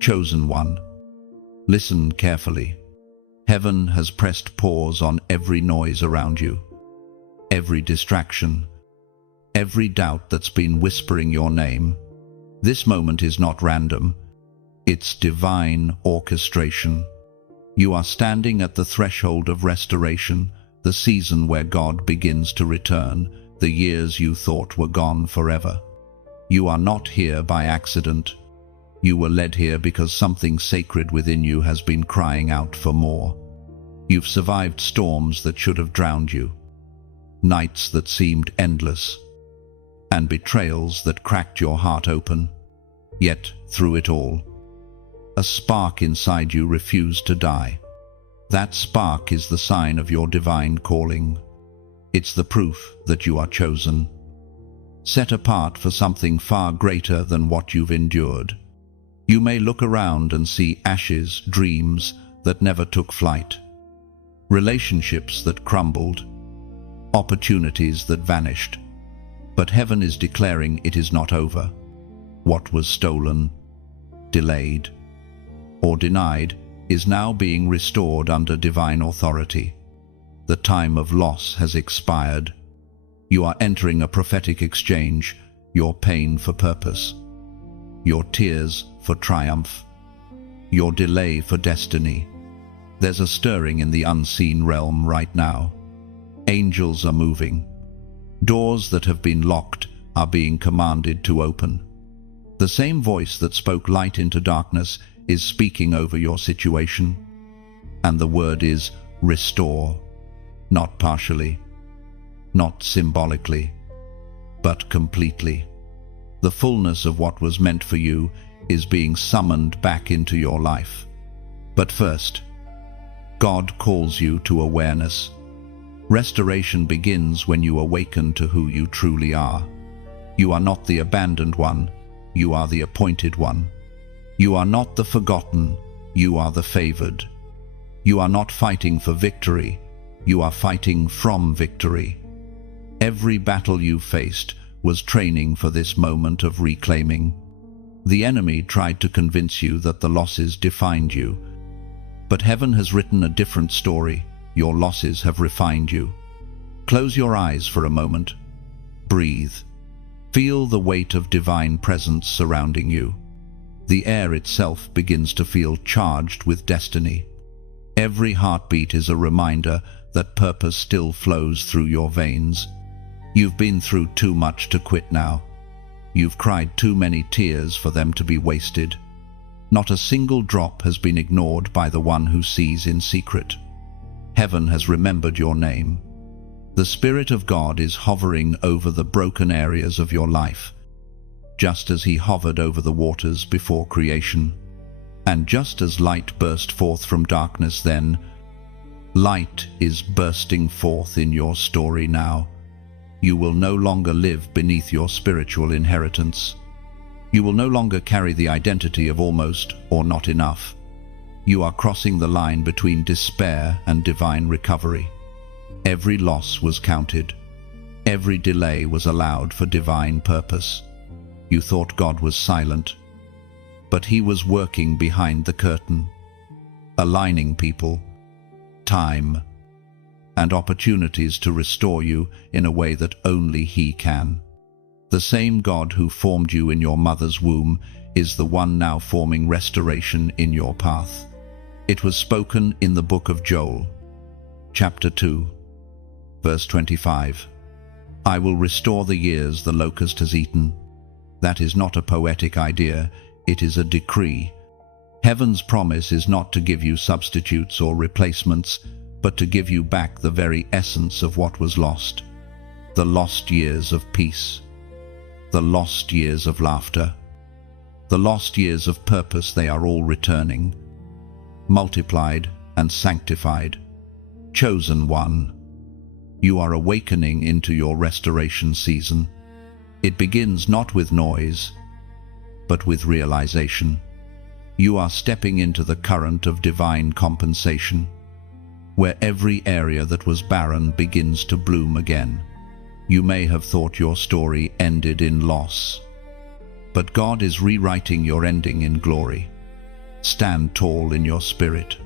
Chosen one, listen carefully. Heaven has pressed pause on every noise around you, every distraction, every doubt that's been whispering your name. This moment is not random, it's divine orchestration. You are standing at the threshold of restoration, the season where God begins to return the years you thought were gone forever. You are not here by accident. You were led here because something sacred within you has been crying out for more. You've survived storms that should have drowned you, nights that seemed endless, and betrayals that cracked your heart open. Yet, through it all, a spark inside you refused to die. That spark is the sign of your divine calling. It's the proof that you are chosen, set apart for something far greater than what you've endured. You may look around and see ashes, dreams that never took flight, relationships that crumbled, opportunities that vanished. But heaven is declaring it is not over. What was stolen, delayed, or denied is now being restored under divine authority. The time of loss has expired. You are entering a prophetic exchange, your pain for purpose, your tears for triumph, your delay for destiny. There's a stirring in the unseen realm right now. Angels are moving. Doors that have been locked are being commanded to open. The same voice that spoke light into darkness is speaking over your situation. And the word is restore, not partially, not symbolically, but completely. The fullness of what was meant for you is being summoned back into your life. But first, God calls you to awareness. Restoration begins when you awaken to who you truly are. You are not the abandoned one, you are the appointed one. You are not the forgotten, you are the favored. You are not fighting for victory, you are fighting from victory. Every battle you faced was training for this moment of reclaiming. The enemy tried to convince you that the losses defined you. But heaven has written a different story. Your losses have refined you. Close your eyes for a moment. Breathe. Feel the weight of divine presence surrounding you. The air itself begins to feel charged with destiny. Every heartbeat is a reminder that purpose still flows through your veins. You've been through too much to quit now. You've cried too many tears for them to be wasted. Not a single drop has been ignored by the one who sees in secret. Heaven has remembered your name. The Spirit of God is hovering over the broken areas of your life, just as He hovered over the waters before creation. And just as light burst forth from darkness then, light is bursting forth in your story now. You will no longer live beneath your spiritual inheritance. You will no longer carry the identity of almost or not enough. You are crossing the line between despair and divine recovery. Every loss was counted. Every delay was allowed for divine purpose. You thought God was silent, but He was working behind the curtain, aligning people, time, and opportunities to restore you in a way that only He can. The same God who formed you in your mother's womb is the one now forming restoration in your path. It was spoken in the book of Joel, chapter 2, verse 25. I will restore the years the locust has eaten. That is not a poetic idea, it is a decree. Heaven's promise is not to give you substitutes or replacements, but to give you back the very essence of what was lost. The lost years of peace, the lost years of laughter, the lost years of purpose. They are all returning, multiplied and sanctified. Chosen one, you are awakening into your restoration season. It begins not with noise, but with realization. You are stepping into the current of divine compensation, where every area that was barren begins to bloom again. You may have thought your story ended in loss, but God is rewriting your ending in glory. Stand tall in your spirit.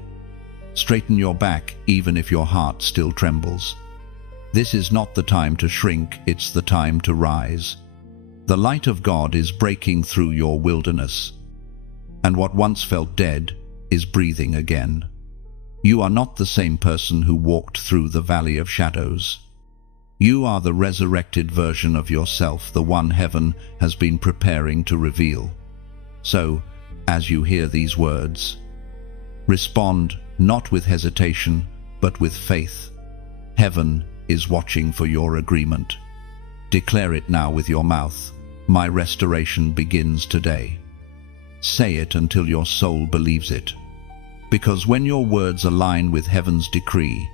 Straighten your back even if your heart still trembles. This is not the time to shrink, it's the time to rise. The light of God is breaking through your wilderness, and what once felt dead is breathing again. You are not the same person who walked through the valley of shadows. You are the resurrected version of yourself, the one heaven has been preparing to reveal. So, as you hear these words, respond not with hesitation, but with faith. Heaven is watching for your agreement. Declare it now with your mouth. My restoration begins today. Say it until your soul believes it. Because when your words align with heaven's decree,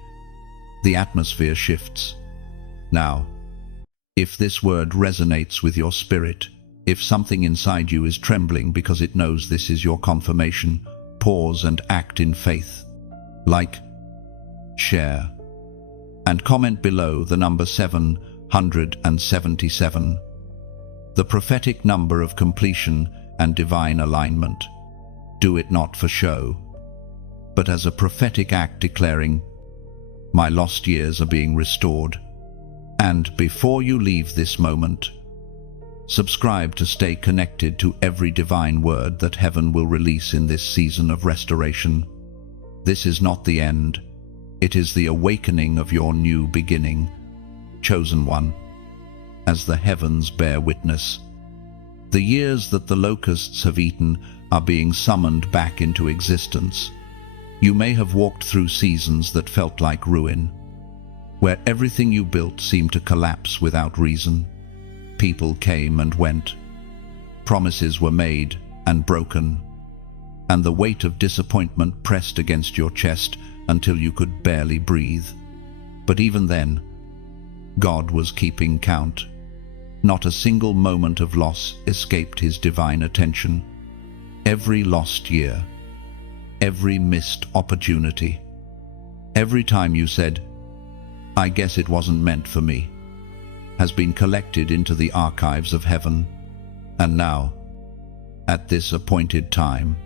the atmosphere shifts. Now, if this word resonates with your spirit, if something inside you is trembling because it knows this is your confirmation, pause and act in faith. Like, share, and comment below the number 777, the prophetic number of completion and divine alignment. Do it not for show, but as a prophetic act declaring, my lost years are being restored. And before you leave this moment, subscribe to stay connected to every divine word that heaven will release in this season of restoration. This is not the end. It is the awakening of your new beginning. Chosen one, as the heavens bear witness, the years that the locusts have eaten are being summoned back into existence. You may have walked through seasons that felt like ruin, where everything you built seemed to collapse without reason. People came and went. Promises were made and broken, and the weight of disappointment pressed against your chest until you could barely breathe. But even then, God was keeping count. Not a single moment of loss escaped his divine attention. Every lost year, every missed opportunity, every time you said, I guess it wasn't meant for me, has been collected into the archives of heaven. And now, at this appointed time,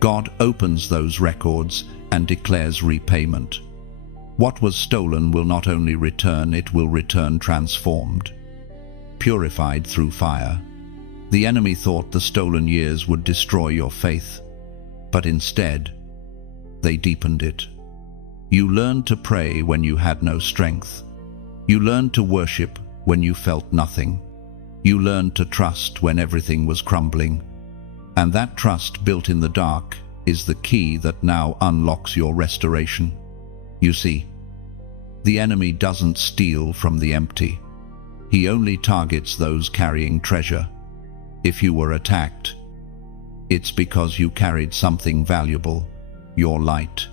God opens those records and declares repayment. What was stolen will not only return, it will return transformed, purified through fire. The enemy thought the stolen years would destroy your faith, but instead, they deepened it. You learned to pray when you had no strength. You learned to worship when you felt nothing. You learned to trust when everything was crumbling. And that trust built in the dark is the key that now unlocks your restoration. You see, the enemy doesn't steal from the empty. He only targets those carrying treasure. If you were attacked, it's because you carried something valuable, your light,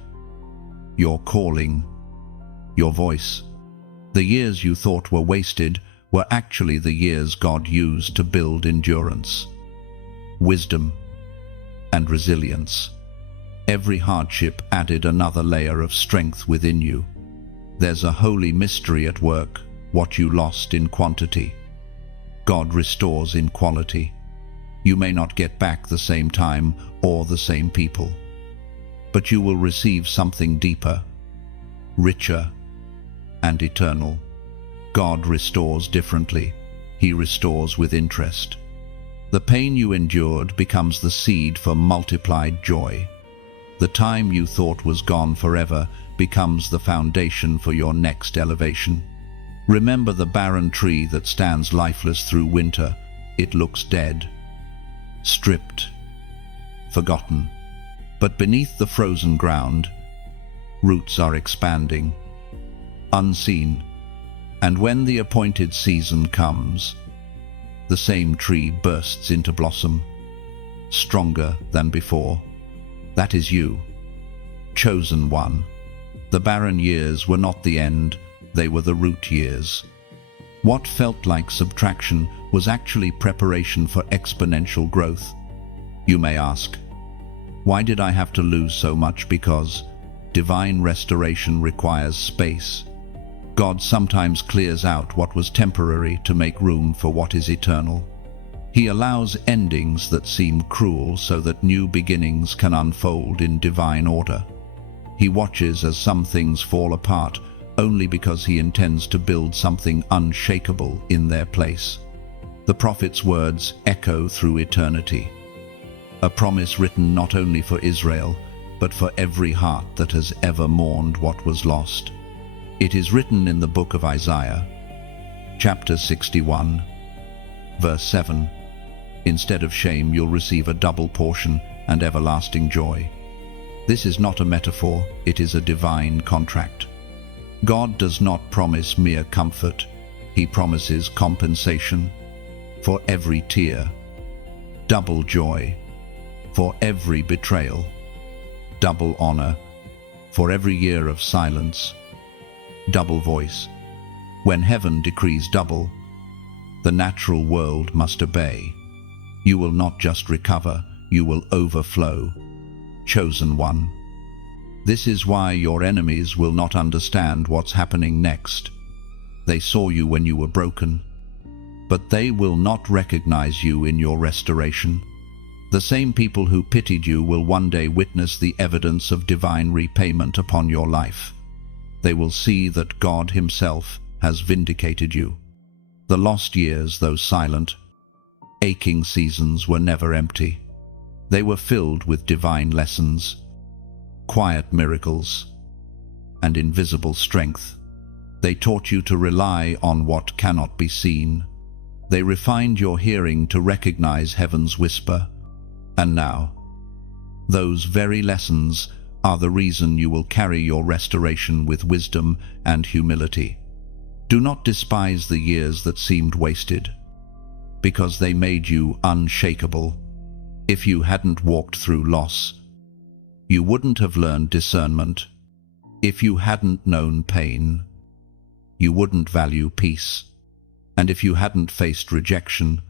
your calling, your voice. The years you thought were wasted were actually the years God used to build endurance, wisdom, and resilience. Every hardship added another layer of strength within you. There's a holy mystery at work. What you lost in quantity, God restores in quality. You may not get back the same time or the same people, but you will receive something deeper, richer, and eternal. God restores differently. He restores with interest. The pain you endured becomes the seed for multiplied joy. The time you thought was gone forever becomes the foundation for your next elevation. Remember the barren tree that stands lifeless through winter. It looks dead, stripped, forgotten. But beneath the frozen ground, roots are expanding, unseen. And when the appointed season comes, the same tree bursts into blossom, stronger than before. That is you, chosen one. The barren years were not the end, they were the root years. What felt like subtraction was actually preparation for exponential growth. You may ask, why did I have to lose so much? Because divine restoration requires space. God sometimes clears out what was temporary to make room for what is eternal. He allows endings that seem cruel so that new beginnings can unfold in divine order. He watches as some things fall apart only because he intends to build something unshakable in their place. The prophet's words echo through eternity. A promise written not only for Israel, but for every heart that has ever mourned what was lost. It is written in the book of Isaiah, chapter 61, verse 7. Instead of shame, you'll receive a double portion and everlasting joy. This is not a metaphor, it is a divine contract. God does not promise mere comfort, he promises compensation. For every tear, double joy. For every betrayal, double honor. For every year of silence, double voice. When heaven decrees double, the natural world must obey. You will not just recover, you will overflow. Chosen one. This is why your enemies will not understand what's happening next. They saw you when you were broken, but they will not recognize you in your restoration. The same people who pitied you will one day witness the evidence of divine repayment upon your life. They will see that God himself has vindicated you. The lost years, though silent, aching seasons, were never empty. They were filled with divine lessons, quiet miracles, and invisible strength. They taught you to rely on what cannot be seen. They refined your hearing to recognize heaven's whisper. And now, those very lessons are the reason you will carry your restoration with wisdom and humility. Do not despise the years that seemed wasted, because they made you unshakable. If you hadn't walked through loss, you wouldn't have learned discernment. If you hadn't known pain, you wouldn't value peace. And if you hadn't faced rejection,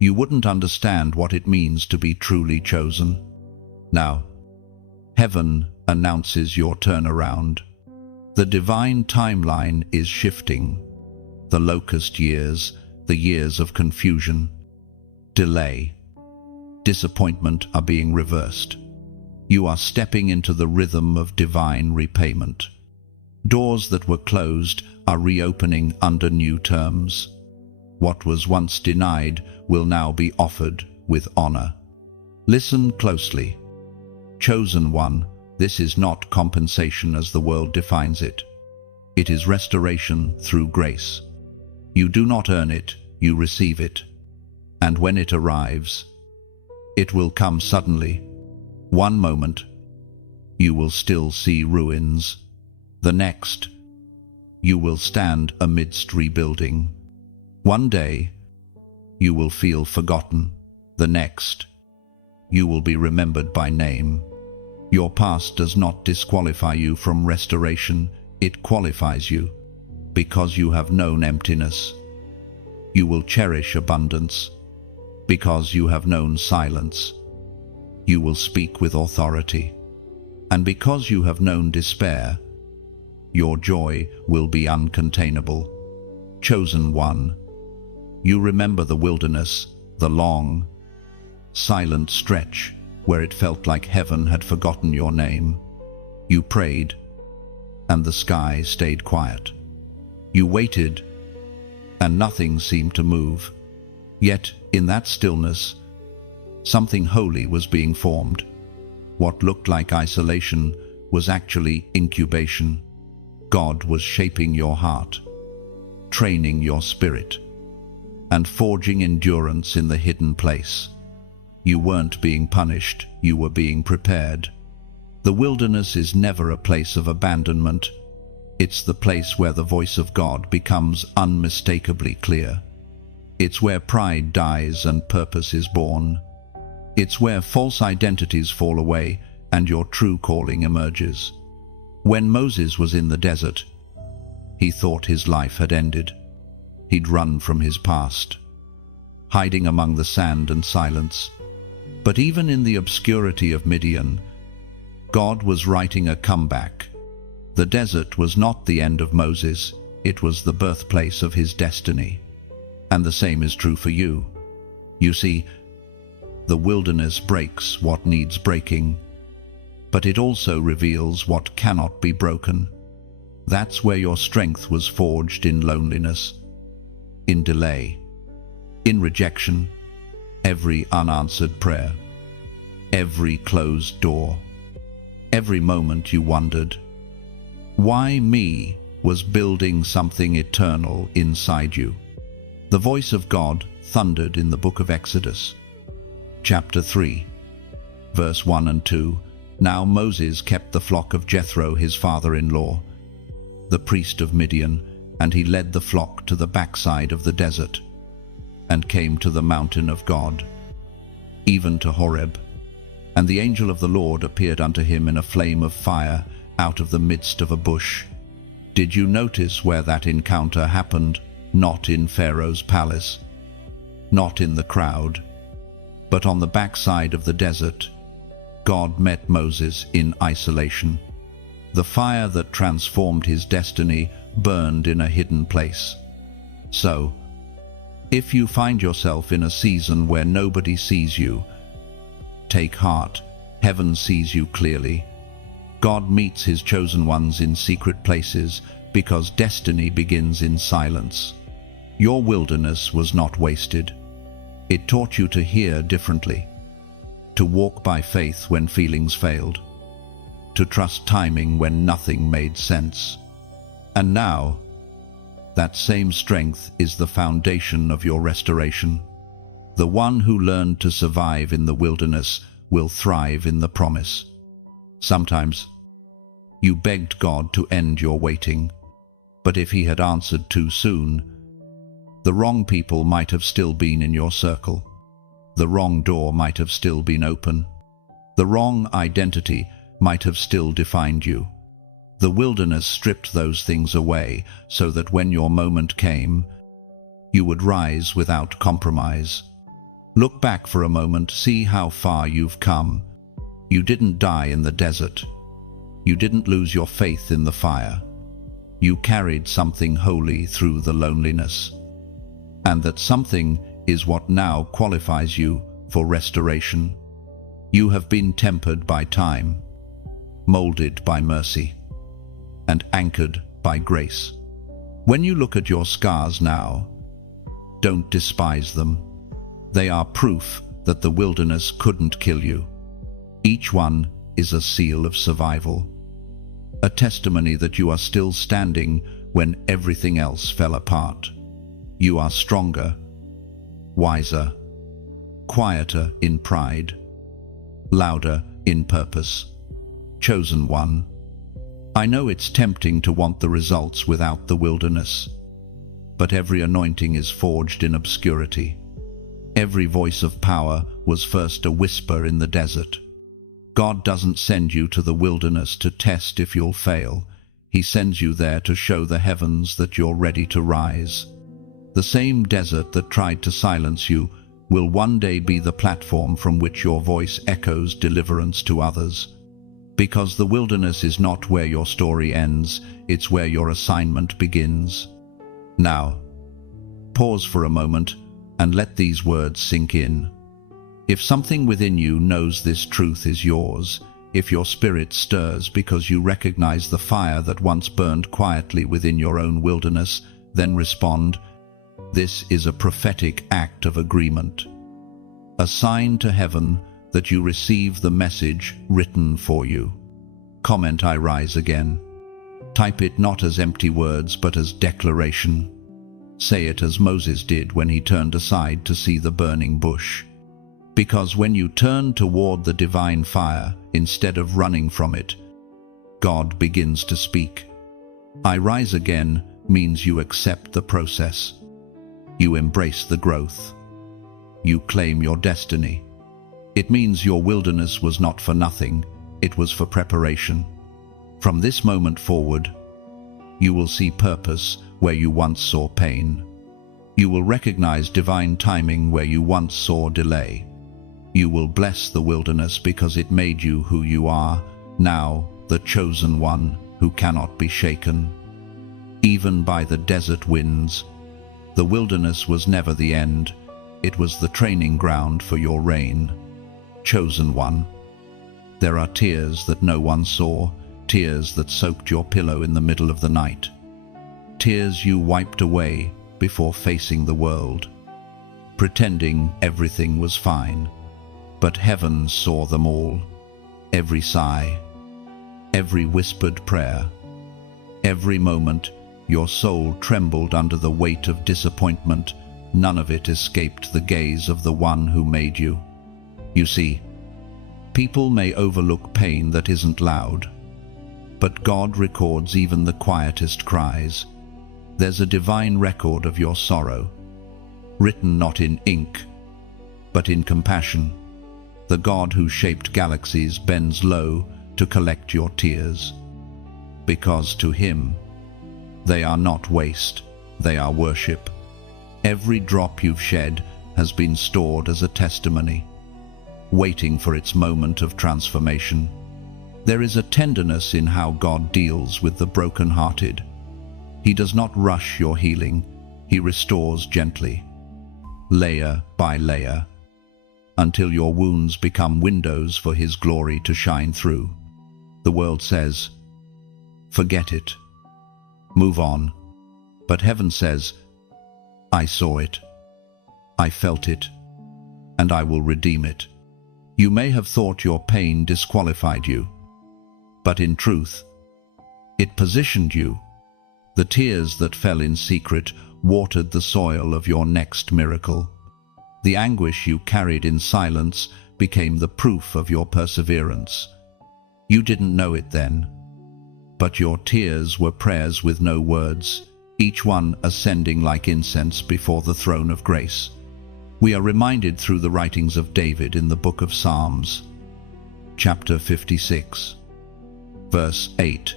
you wouldn't understand what it means to be truly chosen. Now, heaven announces your turnaround. The divine timeline is shifting. The locust years, the years of confusion, delay, disappointment are being reversed. You are stepping into the rhythm of divine repayment. Doors that were closed are reopening under new terms. What was once denied will now be offered with honor. Listen closely. Chosen one, this is not compensation as the world defines it. It is restoration through grace. You do not earn it, you receive it. And when it arrives, it will come suddenly. One moment, you will still see ruins. The next, you will stand amidst rebuilding. One day, you will feel forgotten. The next, you will be remembered by name. Your past does not disqualify you from restoration, it qualifies you, because you have known emptiness. You will cherish abundance, because you have known silence. You will speak with authority, and because you have known despair, your joy will be uncontainable. Chosen one, you remember the wilderness, the long, silent stretch where it felt like heaven had forgotten your name. You prayed, and the sky stayed quiet. You waited, and nothing seemed to move. Yet, in that stillness, something holy was being formed. What looked like isolation was actually incubation. God was shaping your heart, training your spirit, and forging endurance in the hidden place. You weren't being punished, you were being prepared. The wilderness is never a place of abandonment. It's the place where the voice of God becomes unmistakably clear. It's where pride dies and purpose is born. It's where false identities fall away and your true calling emerges. When Moses was in the desert, he thought his life had ended. He'd run from his past, hiding among the sand and silence. But even in the obscurity of Midian, God was writing a comeback. The desert was not the end of Moses, it was the birthplace of his destiny. And the same is true for you. You see, the wilderness breaks what needs breaking, but it also reveals what cannot be broken. That's where your strength was forged, in loneliness, in delay, in rejection, every unanswered prayer, every closed door, every moment you wondered, why me, was building something eternal inside you. The voice of God thundered in the book of Exodus, chapter 3, verse 1 and 2. Now Moses kept the flock of Jethro, his father-in-law, the priest of Midian, and he led the flock to the backside of the desert, and came to the mountain of God, even to Horeb. And the angel of the Lord appeared unto him in a flame of fire out of the midst of a bush. Did you notice where that encounter happened? Not in Pharaoh's palace, not in the crowd, but on the backside of the desert. God met Moses in isolation. The fire that transformed his destiny burned in a hidden place. So, if you find yourself in a season where nobody sees you, take heart. Heaven sees you clearly. God meets his chosen ones in secret places, because destiny begins in silence. Your wilderness was not wasted. It taught you to hear differently, to walk by faith when feelings failed, to trust timing when nothing made sense. And now, that same strength is the foundation of your restoration. The one who learned to survive in the wilderness will thrive in the promise. Sometimes, you begged God to end your waiting, but if he had answered too soon, the wrong people might have still been in your circle. The wrong door might have still been open. The wrong identity might have still defined you. The wilderness stripped those things away so that when your moment came, you would rise without compromise. Look back for a moment, see how far you've come. You didn't die in the desert. You didn't lose your faith in the fire. You carried something holy through the loneliness. And that something is what now qualifies you for restoration. You have been tempered by time, molded by mercy, and anchored by grace. When you look at your scars now, don't despise them. They are proof that the wilderness couldn't kill you. Each one is a seal of survival, a testimony that you are still standing when everything else fell apart. You are stronger, wiser, quieter in pride, louder in purpose. Chosen one, I know it's tempting to want the results without the wilderness, but every anointing is forged in obscurity. Every voice of power was first a whisper in the desert. God doesn't send you to the wilderness to test if you'll fail. He sends you there to show the heavens that you're ready to rise. The same desert that tried to silence you will one day be the platform from which your voice echoes deliverance to others. Because the wilderness is not where your story ends, it's where your assignment begins. Now, pause for a moment and let these words sink in. If something within you knows this truth is yours, if your spirit stirs because you recognize the fire that once burned quietly within your own wilderness, then respond. This is a prophetic act of agreement, a sign to heaven that you receive the message written for you. Comment, I rise again. Type it not as empty words but as declaration. Say it as Moses did when he turned aside to see the burning bush. Because when you turn toward the divine fire instead of running from it, God begins to speak. I rise again means you accept the process. You embrace the growth. You claim your destiny. It means your wilderness was not for nothing, it was for preparation. From this moment forward, you will see purpose where you once saw pain. You will recognize divine timing where you once saw delay. You will bless the wilderness because it made you who you are, now the chosen one who cannot be shaken. Even by the desert winds, the wilderness was never the end. It was the training ground for your reign. Chosen one. There are tears that no one saw, tears that soaked your pillow in the middle of the night. Tears you wiped away before facing the world, pretending everything was fine. But heaven saw them all. Every sigh, every whispered prayer, every moment your soul trembled under the weight of disappointment. None of it escaped the gaze of the one who made you. You see, people may overlook pain that isn't loud, but God records even the quietest cries. There's a divine record of your sorrow, written not in ink, but in compassion. The God who shaped galaxies bends low to collect your tears, because to him, they are not waste, they are worship. Every drop you've shed has been stored as a testimony, waiting for its moment of transformation. There is a tenderness in how God deals with the broken-hearted. He does not rush your healing, he restores gently, layer by layer, until your wounds become windows for his glory to shine through. The world says, forget it, move on. But heaven says, I saw it, I felt it, and I will redeem it. You may have thought your pain disqualified you, but in truth, it positioned you. The tears that fell in secret watered the soil of your next miracle. The anguish you carried in silence became the proof of your perseverance. You didn't know it then, but your tears were prayers with no words, each one ascending like incense before the throne of grace. We are reminded through the writings of David in the book of Psalms, chapter 56, verse 8.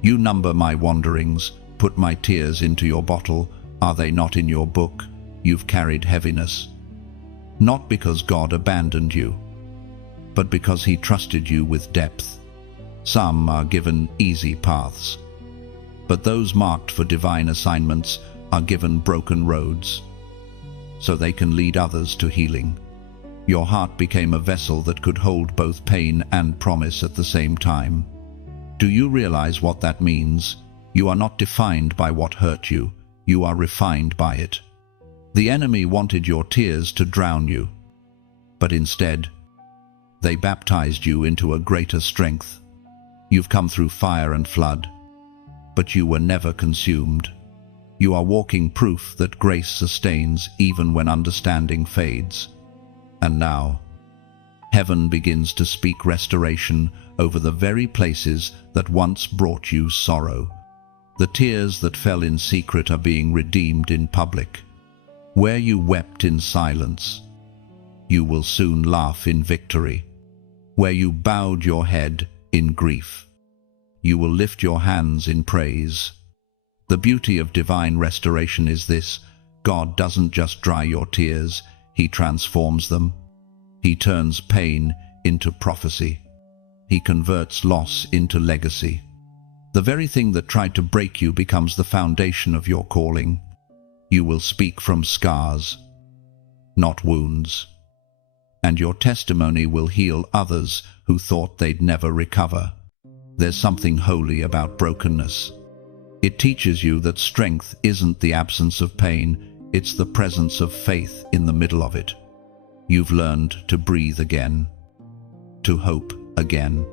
You number my wanderings, put my tears into your bottle. Are they not in your book? You've carried heaviness. Not because God abandoned you, but because he trusted you with depth. Some are given easy paths, but those marked for divine assignments are given broken roads, so they can lead others to healing. Your heart became a vessel that could hold both pain and promise at the same time. Do you realize what that means? You are not defined by what hurt you, you are refined by it. The enemy wanted your tears to drown you, but instead, they baptized you into a greater strength. You've come through fire and flood, but you were never consumed. You are walking proof that grace sustains even when understanding fades. And now, heaven begins to speak restoration over the very places that once brought you sorrow. The tears that fell in secret are being redeemed in public. Where you wept in silence, you will soon laugh in victory. Where you bowed your head in grief, you will lift your hands in praise. The beauty of divine restoration is this: God doesn't just dry your tears, he transforms them. He turns pain into prophecy. He converts loss into legacy. The very thing that tried to break you becomes the foundation of your calling. You will speak from scars, not wounds, and your testimony will heal others who thought they'd never recover. There's something holy about brokenness. It teaches you that strength isn't the absence of pain, it's the presence of faith in the middle of it. You've learned to breathe again, to hope again,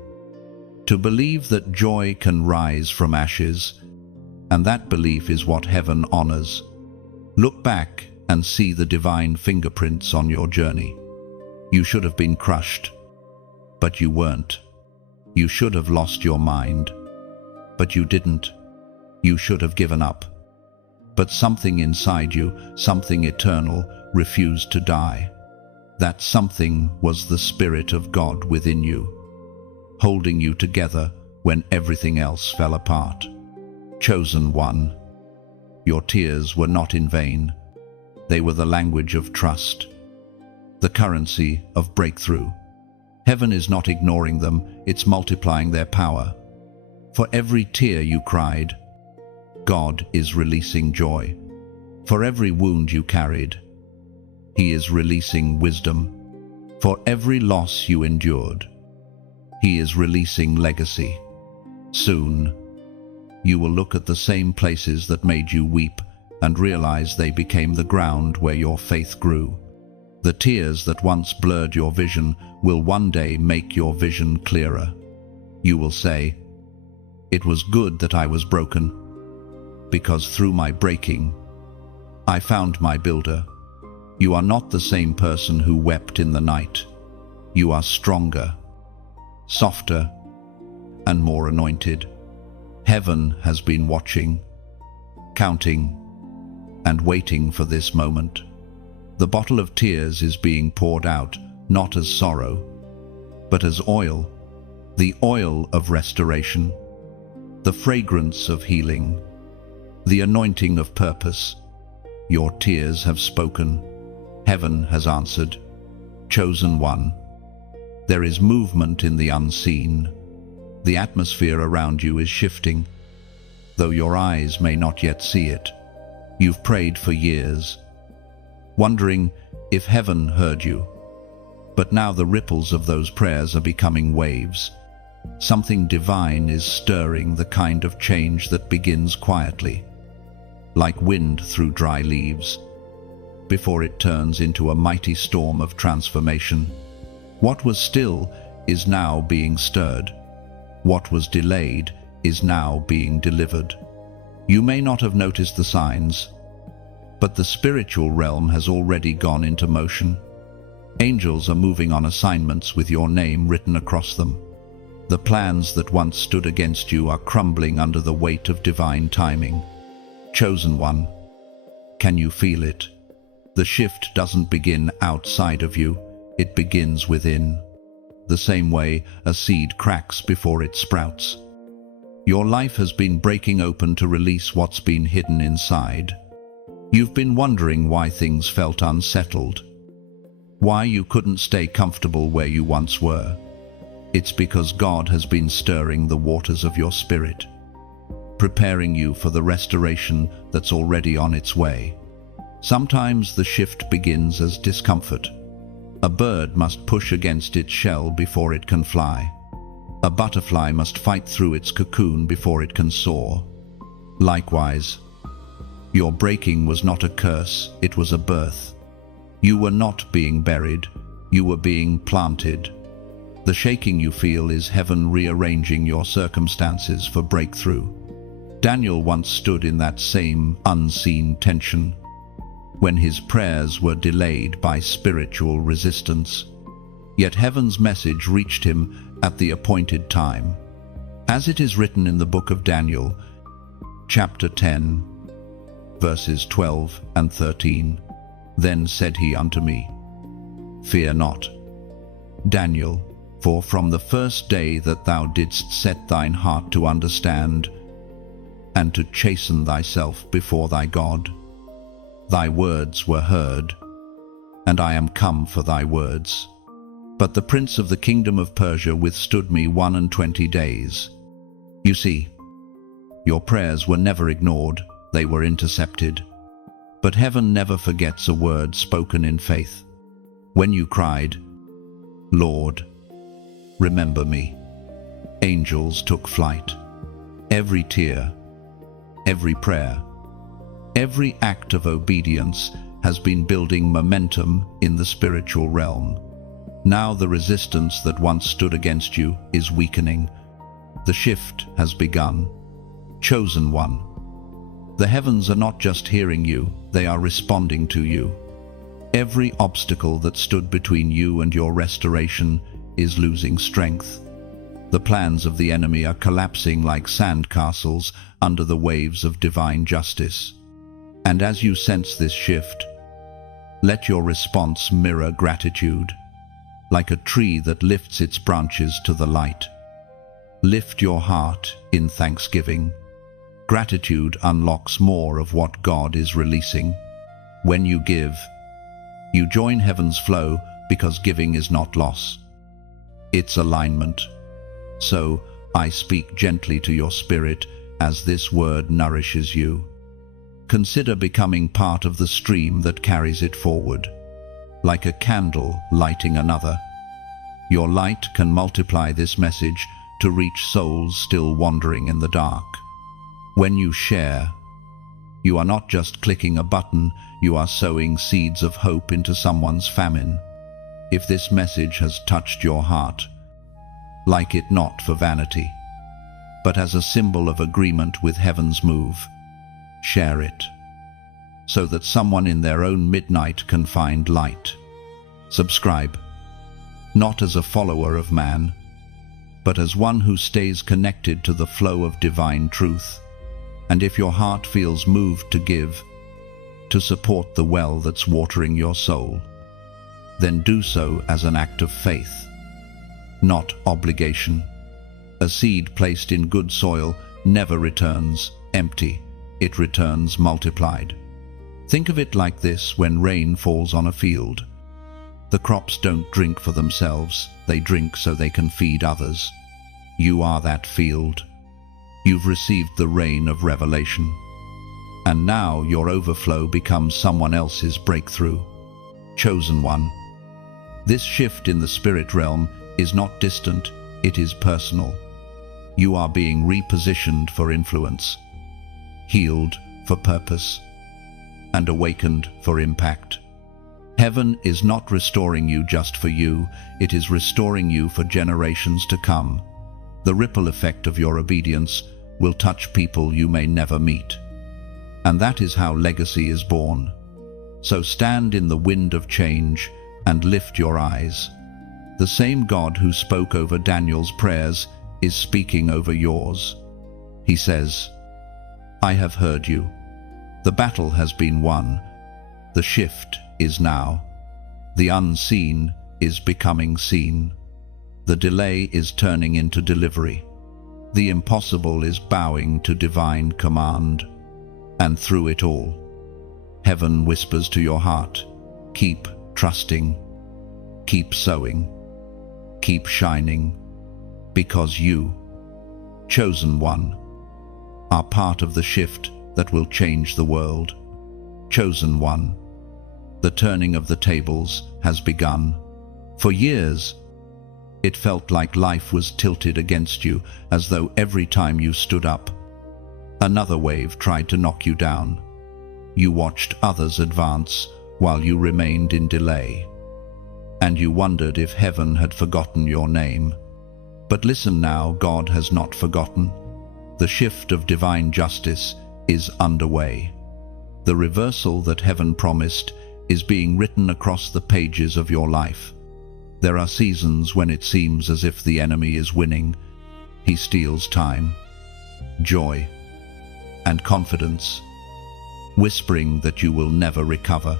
to believe that joy can rise from ashes, and that belief is what heaven honors. Look back and see the divine fingerprints on your journey. You should have been crushed, but you weren't. You should have lost your mind, but you didn't. You should have given up. But something inside you, something eternal, refused to die. That something was the Spirit of God within you, holding you together when everything else fell apart. Chosen one, your tears were not in vain. They were the language of trust, the currency of breakthrough. Heaven is not ignoring them, it's multiplying their power. For every tear you cried, God is releasing joy. For every wound you carried, He is releasing wisdom. For every loss you endured, He is releasing legacy. Soon, you will look at the same places that made you weep and realize they became the ground where your faith grew. The tears that once blurred your vision will one day make your vision clearer. You will say, "It was good that I was broken, because through my breaking, I found my builder." You are not the same person who wept in the night. You are stronger, softer, and more anointed. Heaven has been watching, counting, and waiting for this moment. The bottle of tears is being poured out, not as sorrow, but as oil, the oil of restoration, the fragrance of healing, the anointing of purpose. Your tears have spoken. Heaven has answered. Chosen one. There is movement in the unseen. The atmosphere around you is shifting, though your eyes may not yet see it. You've prayed for years, wondering if heaven heard you. But now the ripples of those prayers are becoming waves. Something divine is stirring, the kind of change that begins quietly, like wind through dry leaves, before it turns into a mighty storm of transformation. What was still is now being stirred. What was delayed is now being delivered. You may not have noticed the signs, but the spiritual realm has already gone into motion. Angels are moving on assignments with your name written across them. The plans that once stood against you are crumbling under the weight of divine timing. Chosen one, can you feel it? The shift doesn't begin outside of you, it begins within. The same way a seed cracks before it sprouts. Your life has been breaking open to release what's been hidden inside. You've been wondering why things felt unsettled, why you couldn't stay comfortable where you once were. It's because God has been stirring the waters of your spirit, preparing you for the restoration that's already on its way. Sometimes the shift begins as discomfort. A bird must push against its shell before it can fly. A butterfly must fight through its cocoon before it can soar. Likewise, your breaking was not a curse, it was a birth. You were not being buried, you were being planted. The shaking you feel is heaven rearranging your circumstances for breakthrough. Daniel once stood in that same unseen tension, when his prayers were delayed by spiritual resistance. Yet heaven's message reached him at the appointed time. As it is written in the book of Daniel, chapter 10, verses 12 and 13, "Then said he unto me, Fear not, Daniel, for from the first day that thou didst set thine heart to understand, and to chasten thyself before thy God, thy words were heard, and I am come for thy words. But the prince of the kingdom of Persia withstood me 21 days. You see, your prayers were never ignored, they were intercepted. But heaven never forgets a word spoken in faith. When you cried, Lord, remember me, angels took flight. Every tear, every prayer, every act of obedience has been building momentum in the spiritual realm. Now the resistance that once stood against you is weakening. The shift has begun. Chosen one. The heavens are not just hearing you, they are responding to you. Every obstacle that stood between you and your restoration is losing strength. The plans of the enemy are collapsing like sandcastles under the waves of divine justice. And as you sense this shift, let your response mirror gratitude, like a tree that lifts its branches to the light. Lift your heart in thanksgiving. Gratitude unlocks more of what God is releasing. When you give, you join heaven's flow because giving is not loss. It's alignment. So I speak gently to your spirit as this word nourishes you. Consider becoming part of the stream that carries it forward. like a candle lighting another. Your light can multiply this message to reach souls still wandering in the dark. When you share, you are not just clicking a button, you are sowing seeds of hope into someone's famine. If this message has touched your heart, like it not for vanity, but as a symbol of agreement with heaven's move. Share it, so that someone in their own midnight can find light. Subscribe, not as a follower of man, but as one who stays connected to the flow of divine truth. And if your heart feels moved to give, to support the well that's watering your soul, then do so as an act of faith, not obligation. A seed placed in good soil never returns empty, it returns multiplied. Think of it like this: when rain falls on a field, the crops don't drink for themselves, they drink so they can feed others. You are that field. You've received the rain of revelation. And now your overflow becomes someone else's breakthrough. Chosen one. This shift in the spirit realm is not distant, it is personal. You are being repositioned for influence, healed for purpose, and awakened for impact. Heaven is not restoring you just for you, it is restoring you for generations to come. The ripple effect of your obedience will touch people you may never meet. And that is how legacy is born. So stand in the wind of change and lift your eyes. The same God who spoke over Daniel's prayers is speaking over yours. He says, I have heard you. The battle has been won. The shift is now. The unseen is becoming seen. The delay is turning into delivery. The impossible is bowing to divine command. And through it all, heaven whispers to your heart, keep trusting, keep sowing, keep shining, because you, chosen one, are part of the shift that will change the world. Chosen one, the turning of the tables has begun. For years, it felt like life was tilted against you, as though every time you stood up, another wave tried to knock you down. You watched others advance while you remained in delay, and you wondered if heaven had forgotten your name. But listen now, God has not forgotten. The shift of divine justice is underway. The reversal that heaven promised is being written across the pages of your life. There are seasons when it seems as if the enemy is winning. He steals time, joy, and confidence, whispering that you will never recover.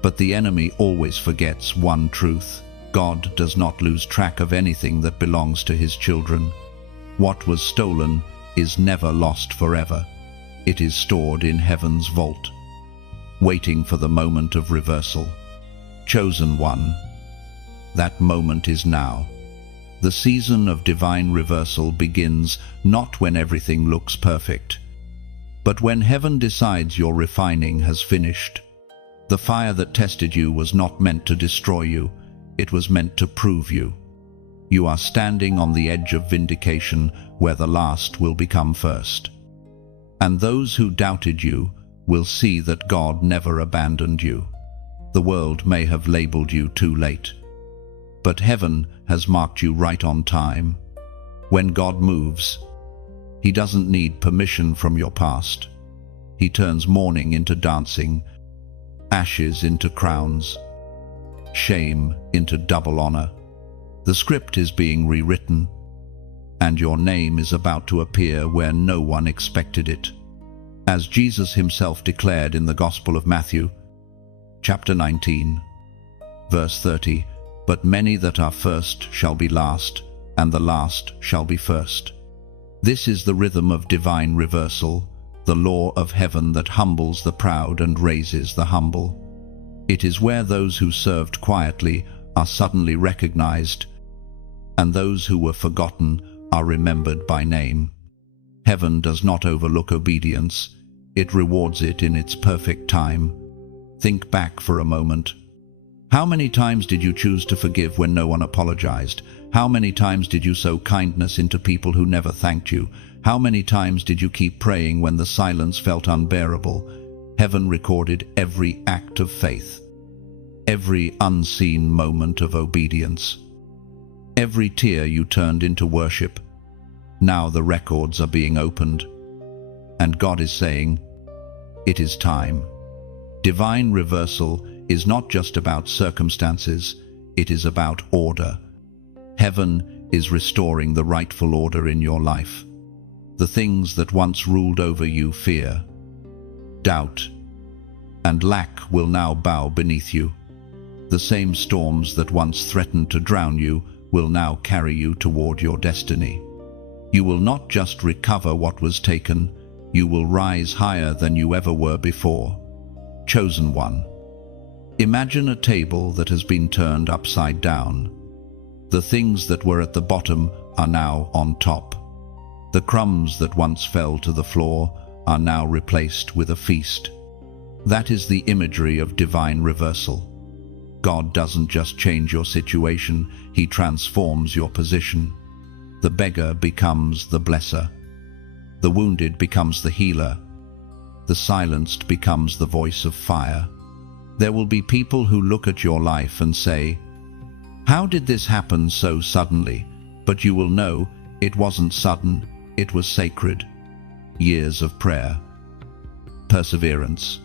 But the enemy always forgets one truth. God does not lose track of anything that belongs to his children. What was stolen is never lost forever. It is stored in heaven's vault, waiting for the moment of reversal. Chosen one, that moment is now. The season of divine reversal begins not when everything looks perfect, but when heaven decides your refining has finished. The fire that tested you was not meant to destroy you, it was meant to prove you. You are standing on the edge of vindication where the last will become first. And those who doubted you will see that God never abandoned you. The world may have labeled you too late, but heaven has marked you right on time. When God moves, he doesn't need permission from your past. He turns mourning into dancing, ashes into crowns, shame into double honor. The script is being rewritten, and your name is about to appear where no one expected it. As Jesus himself declared in the Gospel of Matthew, chapter 19, verse 30, but many that are first shall be last, and the last shall be first. This is the rhythm of divine reversal, the law of heaven that humbles the proud and raises the humble. It is where those who served quietly are suddenly recognized, and those who were forgotten are remembered by name. Heaven does not overlook obedience, it rewards it in its perfect time. Think back for a moment. How many times did you choose to forgive when no one apologized? How many times did you sow kindness into people who never thanked you? How many times did you keep praying when the silence felt unbearable? Heaven recorded every act of faith, every unseen moment of obedience, every tear you turned into worship. Now the records are being opened, and God is saying, it is time. Divine reversal is not just about circumstances, it is about order. Heaven is restoring the rightful order in your life. The things that once ruled over you, fear, doubt, and lack, will now bow beneath you. The same storms that once threatened to drown you will now carry you toward your destiny. You will not just recover what was taken, you will rise higher than you ever were before. Chosen one. Imagine a table that has been turned upside down. The things that were at the bottom are now on top. The crumbs that once fell to the floor are now replaced with a feast. That is the imagery of divine reversal. God doesn't just change your situation, He transforms your position. The beggar becomes the blesser. The wounded becomes the healer. The silenced becomes the voice of fire. There will be people who look at your life and say, "How did this happen so suddenly?" But you will know it wasn't sudden, it was sacred. Years of prayer, perseverance,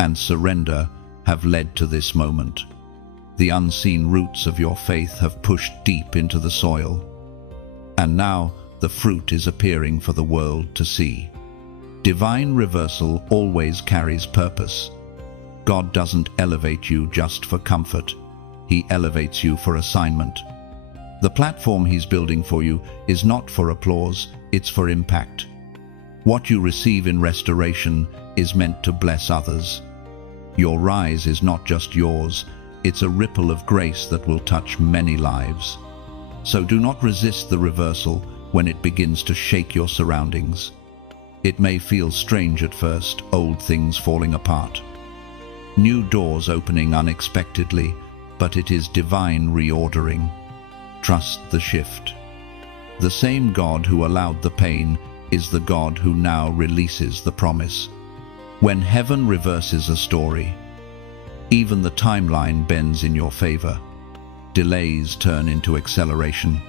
and surrender have led to this moment. The unseen roots of your faith have pushed deep into the soil, and now the fruit is appearing for the world to see. Divine reversal always carries purpose. God doesn't elevate you just for comfort. He elevates you for assignment. The platform He's building for you is not for applause, it's for impact. What you receive in restoration is meant to bless others. Your rise is not just yours, it's a ripple of grace that will touch many lives. So do not resist the reversal when it begins to shake your surroundings. It may feel strange at first, old things falling apart, new doors opening unexpectedly, but it is divine reordering. Trust the shift. The same God who allowed the pain is the God who now releases the promise. When heaven reverses a story, even the timeline bends in your favor. Delays turn into acceleration.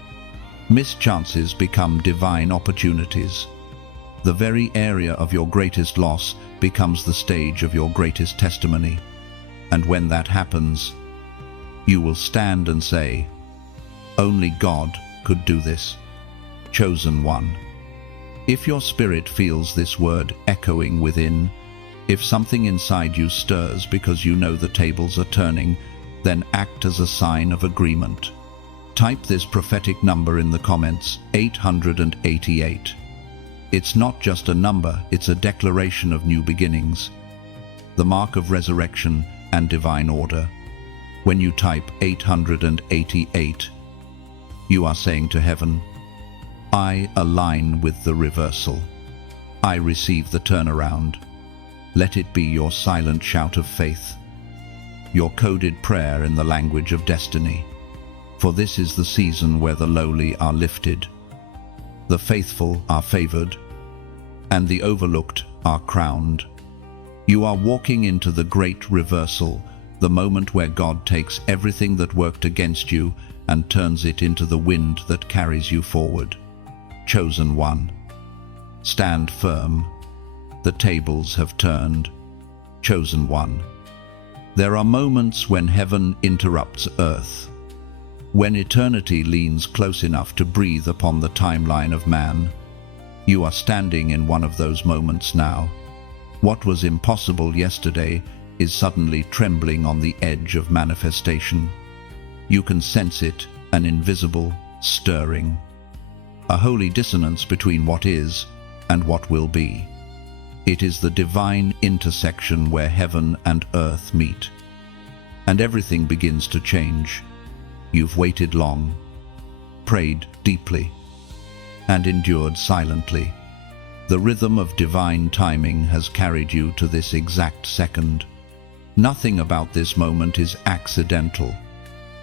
Missed chances become divine opportunities. The very area of your greatest loss becomes the stage of your greatest testimony. And when that happens, you will stand and say, "Only God could do this." Chosen one. If your spirit feels this word echoing within, if something inside you stirs because you know the tables are turning, then act as a sign of agreement. Type this prophetic number in the comments, 888. It's not just a number, it's a declaration of new beginnings, the mark of resurrection and divine order. When you type 888, you are saying to heaven, "I align with the reversal. I receive the turnaround." Let it be your silent shout of faith, your coded prayer in the language of destiny. For this is the season where the lowly are lifted, the faithful are favored, and the overlooked are crowned. You are walking into the great reversal, the moment where God takes everything that worked against you and turns it into the wind that carries you forward. Chosen one. Stand firm. The tables have turned. Chosen one. There are moments when heaven interrupts earth, when eternity leans close enough to breathe upon the timeline of man. You are standing in one of those moments now. What was impossible yesterday is suddenly trembling on the edge of manifestation. You can sense it, an invisible stirring, a holy dissonance between what is and what will be. It is the divine intersection where heaven and earth meet, and everything begins to change. You've waited long, prayed deeply, and endured silently. The rhythm of divine timing has carried you to this exact second. Nothing about this moment is accidental.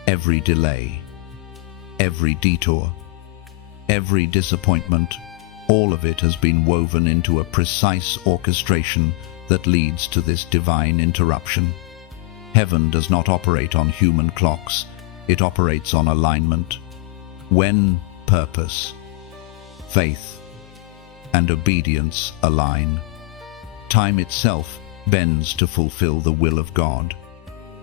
Every delay, every detour, every disappointment, all of it has been woven into a precise orchestration that leads to this divine interruption. Heaven does not operate on human clocks, it operates on alignment. When purpose, faith, and obedience align, time itself bends to fulfill the will of God.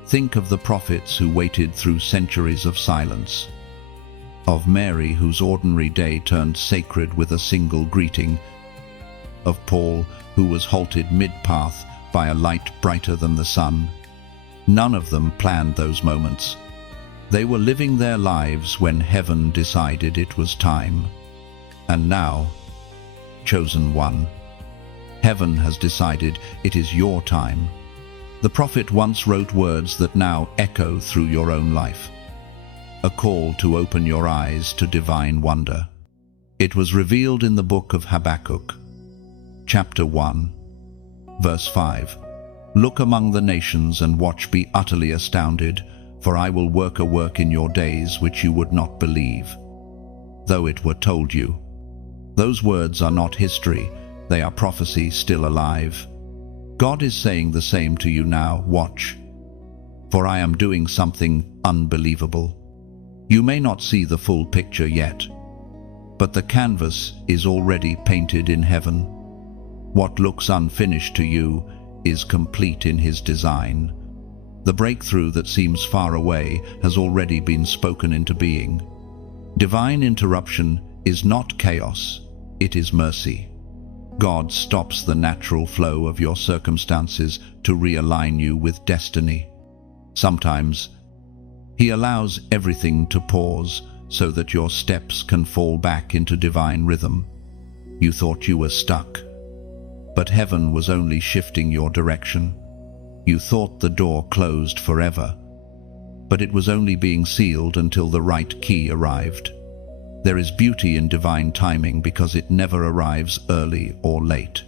Think of the prophets who waited through centuries of silence, of Mary whose ordinary day turned sacred with a single greeting, of Paul who was halted mid-path by a light brighter than the sun. None of them planned those moments. They were living their lives when heaven decided it was time. And now, chosen one, heaven has decided it is your time. The prophet once wrote words that now echo through your own life. A call to open your eyes to divine wonder. It was revealed in the book of Habakkuk, chapter 1, verse 5. Look among the nations and watch, be utterly astounded, for I will work a work in your days which you would not believe, though it were told you. Those words are not history, they are prophecy still alive. God is saying the same to you now. Watch, for I am doing something unbelievable. You may not see the full picture yet, but the canvas is already painted in heaven. What looks unfinished to you is complete in His design. The breakthrough that seems far away has already been spoken into being. Divine interruption is not chaos, it is mercy. God stops the natural flow of your circumstances to realign you with destiny. Sometimes He allows everything to pause so that your steps can fall back into divine rhythm. You thought you were stuck, but heaven was only shifting your direction. You thought the door closed forever, but it was only being sealed until the right key arrived. There is beauty in divine timing because it never arrives early or late.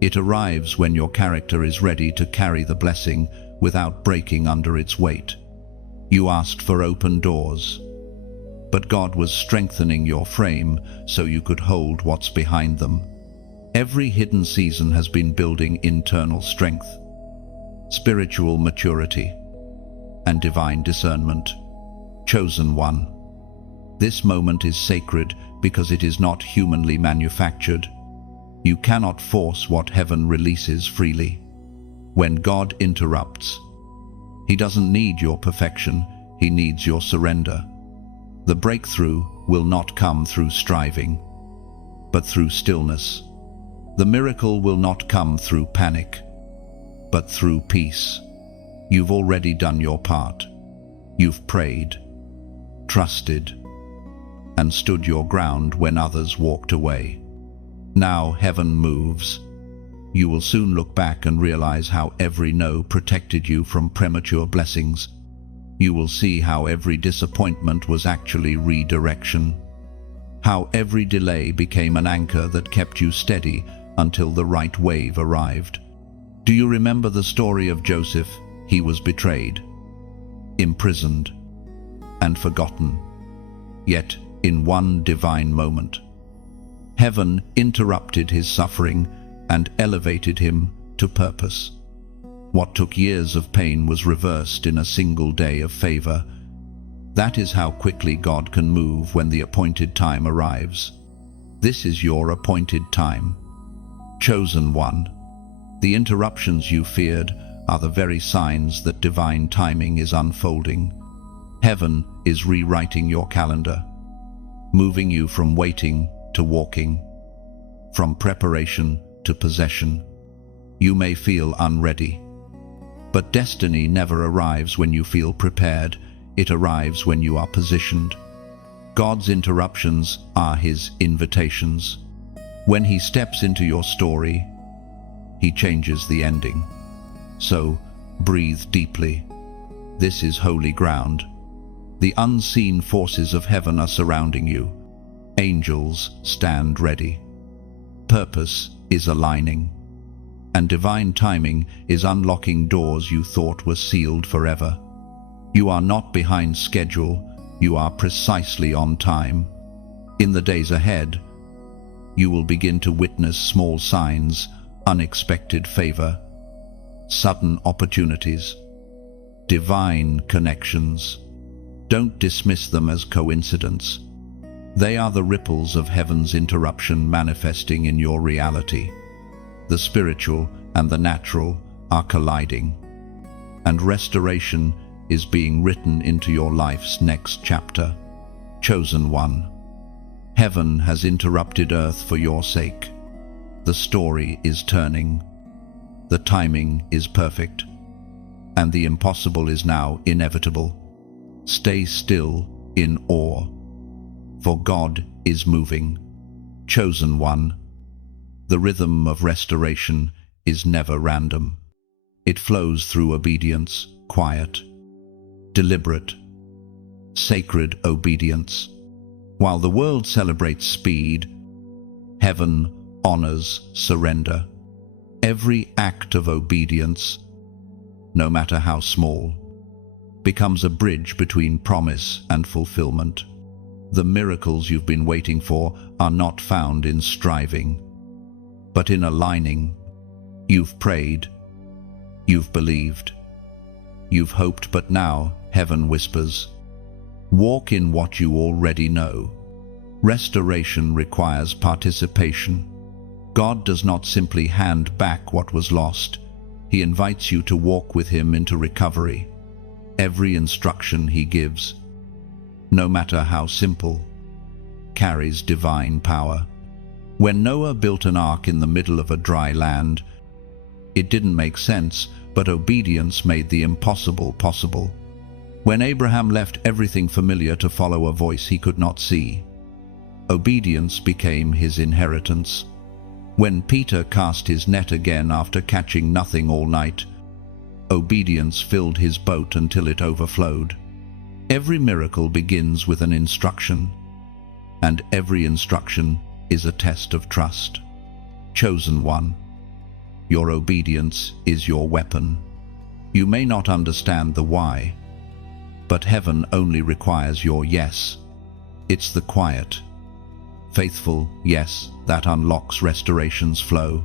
It arrives when your character is ready to carry the blessing without breaking under its weight. You asked for open doors, but God was strengthening your frame so you could hold what's behind them. Every hidden season has been building internal strength, spiritual maturity, and divine discernment. Chosen one, this moment is sacred because it is not humanly manufactured. You cannot force what heaven releases freely. When God interrupts, He doesn't need your perfection, He needs your surrender. The breakthrough will not come through striving, but through stillness. The miracle will not come through panic, but through peace. You've already done your part. You've prayed, trusted, and stood your ground when others walked away. Now heaven moves. You will soon look back and realize how every no protected you from premature blessings. You will see how every disappointment was actually redirection, how every delay became an anchor that kept you steady until the right wave arrived. Do you remember the story of Joseph? He was betrayed, imprisoned, and forgotten. Yet, in one divine moment, heaven interrupted his suffering and elevated him to purpose. What took years of pain was reversed in a single day of favor. That is how quickly God can move when the appointed time arrives. This is your appointed time. Chosen one, the interruptions you feared are the very signs that divine timing is unfolding. Heaven is rewriting your calendar, moving you from waiting to walking, from preparation to possession. You may feel unready, but destiny never arrives when you feel prepared. It arrives when you are positioned. God's interruptions are His invitations. When He steps into your story, He changes the ending. So, breathe deeply. This is holy ground. The unseen forces of heaven are surrounding you. Angels stand ready. Purpose is aligning. and divine timing is unlocking doors you thought were sealed forever. You are not behind schedule, you are precisely on time. In the days ahead, you will begin to witness small signs, unexpected favor, sudden opportunities, divine connections. Don't dismiss them as coincidence. They are the ripples of heaven's interruption manifesting in your reality. The spiritual and the natural are colliding, and restoration is being written into your life's next chapter. Chosen one, heaven has interrupted earth for your sake. The story is turning. The timing is perfect, and the impossible is now inevitable. Stay still in awe, for God is moving. Chosen one, the rhythm of restoration is never random. It flows through obedience, quiet, deliberate, sacred obedience. While the world celebrates speed, heaven honors surrender. Every act of obedience, no matter how small, becomes a bridge between promise and fulfillment. The miracles you've been waiting for are not found in striving, but in aligning. You've prayed, you've believed, you've hoped, but now heaven whispers, walk in what you already know. Restoration requires participation. God does not simply hand back what was lost. He invites you to walk with Him into recovery. Every instruction He gives, no matter how simple, carries divine power. When Noah built an ark in the middle of a dry land, it didn't make sense, but obedience made the impossible possible. When Abraham left everything familiar to follow a voice he could not see, obedience became his inheritance. When Peter cast his net again after catching nothing all night, obedience filled his boat until it overflowed. Every miracle begins with an instruction, and every instruction is a test of trust. Chosen one, your obedience is your weapon. You may not understand the why, but heaven only requires your yes. It's the quiet, faithful yes that unlocks restoration's flow.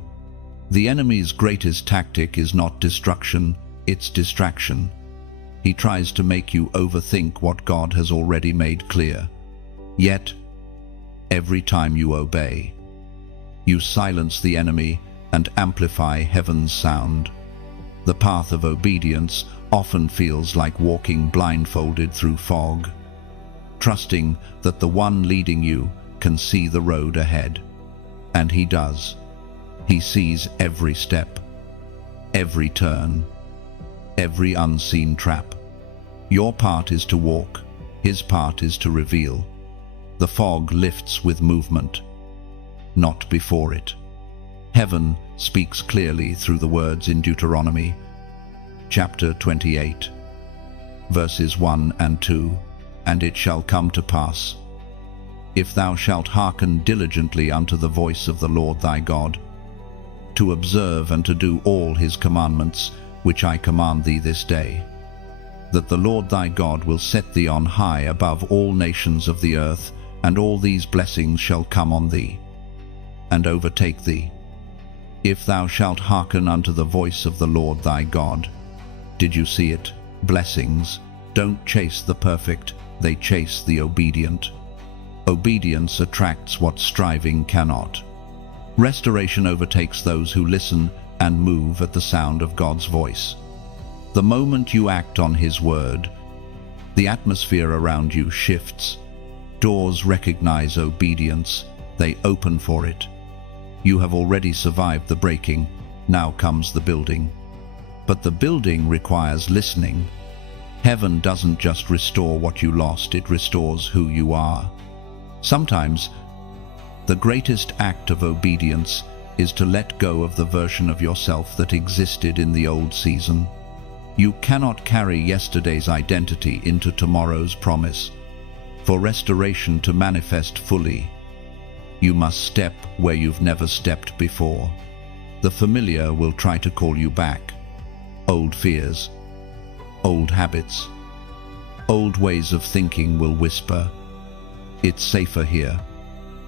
The enemy's greatest tactic is not destruction, it's distraction. He tries to make you overthink what God has already made clear. Yet, every time you obey, you silence the enemy and amplify heaven's sound. The path of obedience often feels like walking blindfolded through fog, trusting that the one leading you can see the road ahead. And He does. He sees every step, every turn, every unseen trap. Your part is to walk, His part is to reveal. The fog lifts with movement, not before it. Heaven speaks clearly through the words in Deuteronomy, chapter 28, verses 1 and 2, and it shall come to pass, if thou shalt hearken diligently unto the voice of the Lord thy God, to observe and to do all His commandments, which I command thee this day, that the Lord thy God will set thee on high above all nations of the earth, and all these blessings shall come on thee, and overtake thee, if thou shalt hearken unto the voice of the Lord thy God. Did you see it? Blessings don't chase the perfect, they chase the obedient. Obedience attracts what striving cannot. Restoration overtakes those who listen and move at the sound of God's voice. The moment you act on His word, the atmosphere around you shifts. Doors recognize obedience, they open for it. You have already survived the breaking, now comes the building. But the building requires listening. Heaven doesn't just restore what you lost, it restores who you are. Sometimes, the greatest act of obedience is to let go of the version of yourself that existed in the old season. You cannot carry yesterday's identity into tomorrow's promise. For restoration to manifest fully, you must step where you've never stepped before. The familiar will try to call you back. Old fears, old habits, old ways of thinking will whisper, "It's safer here."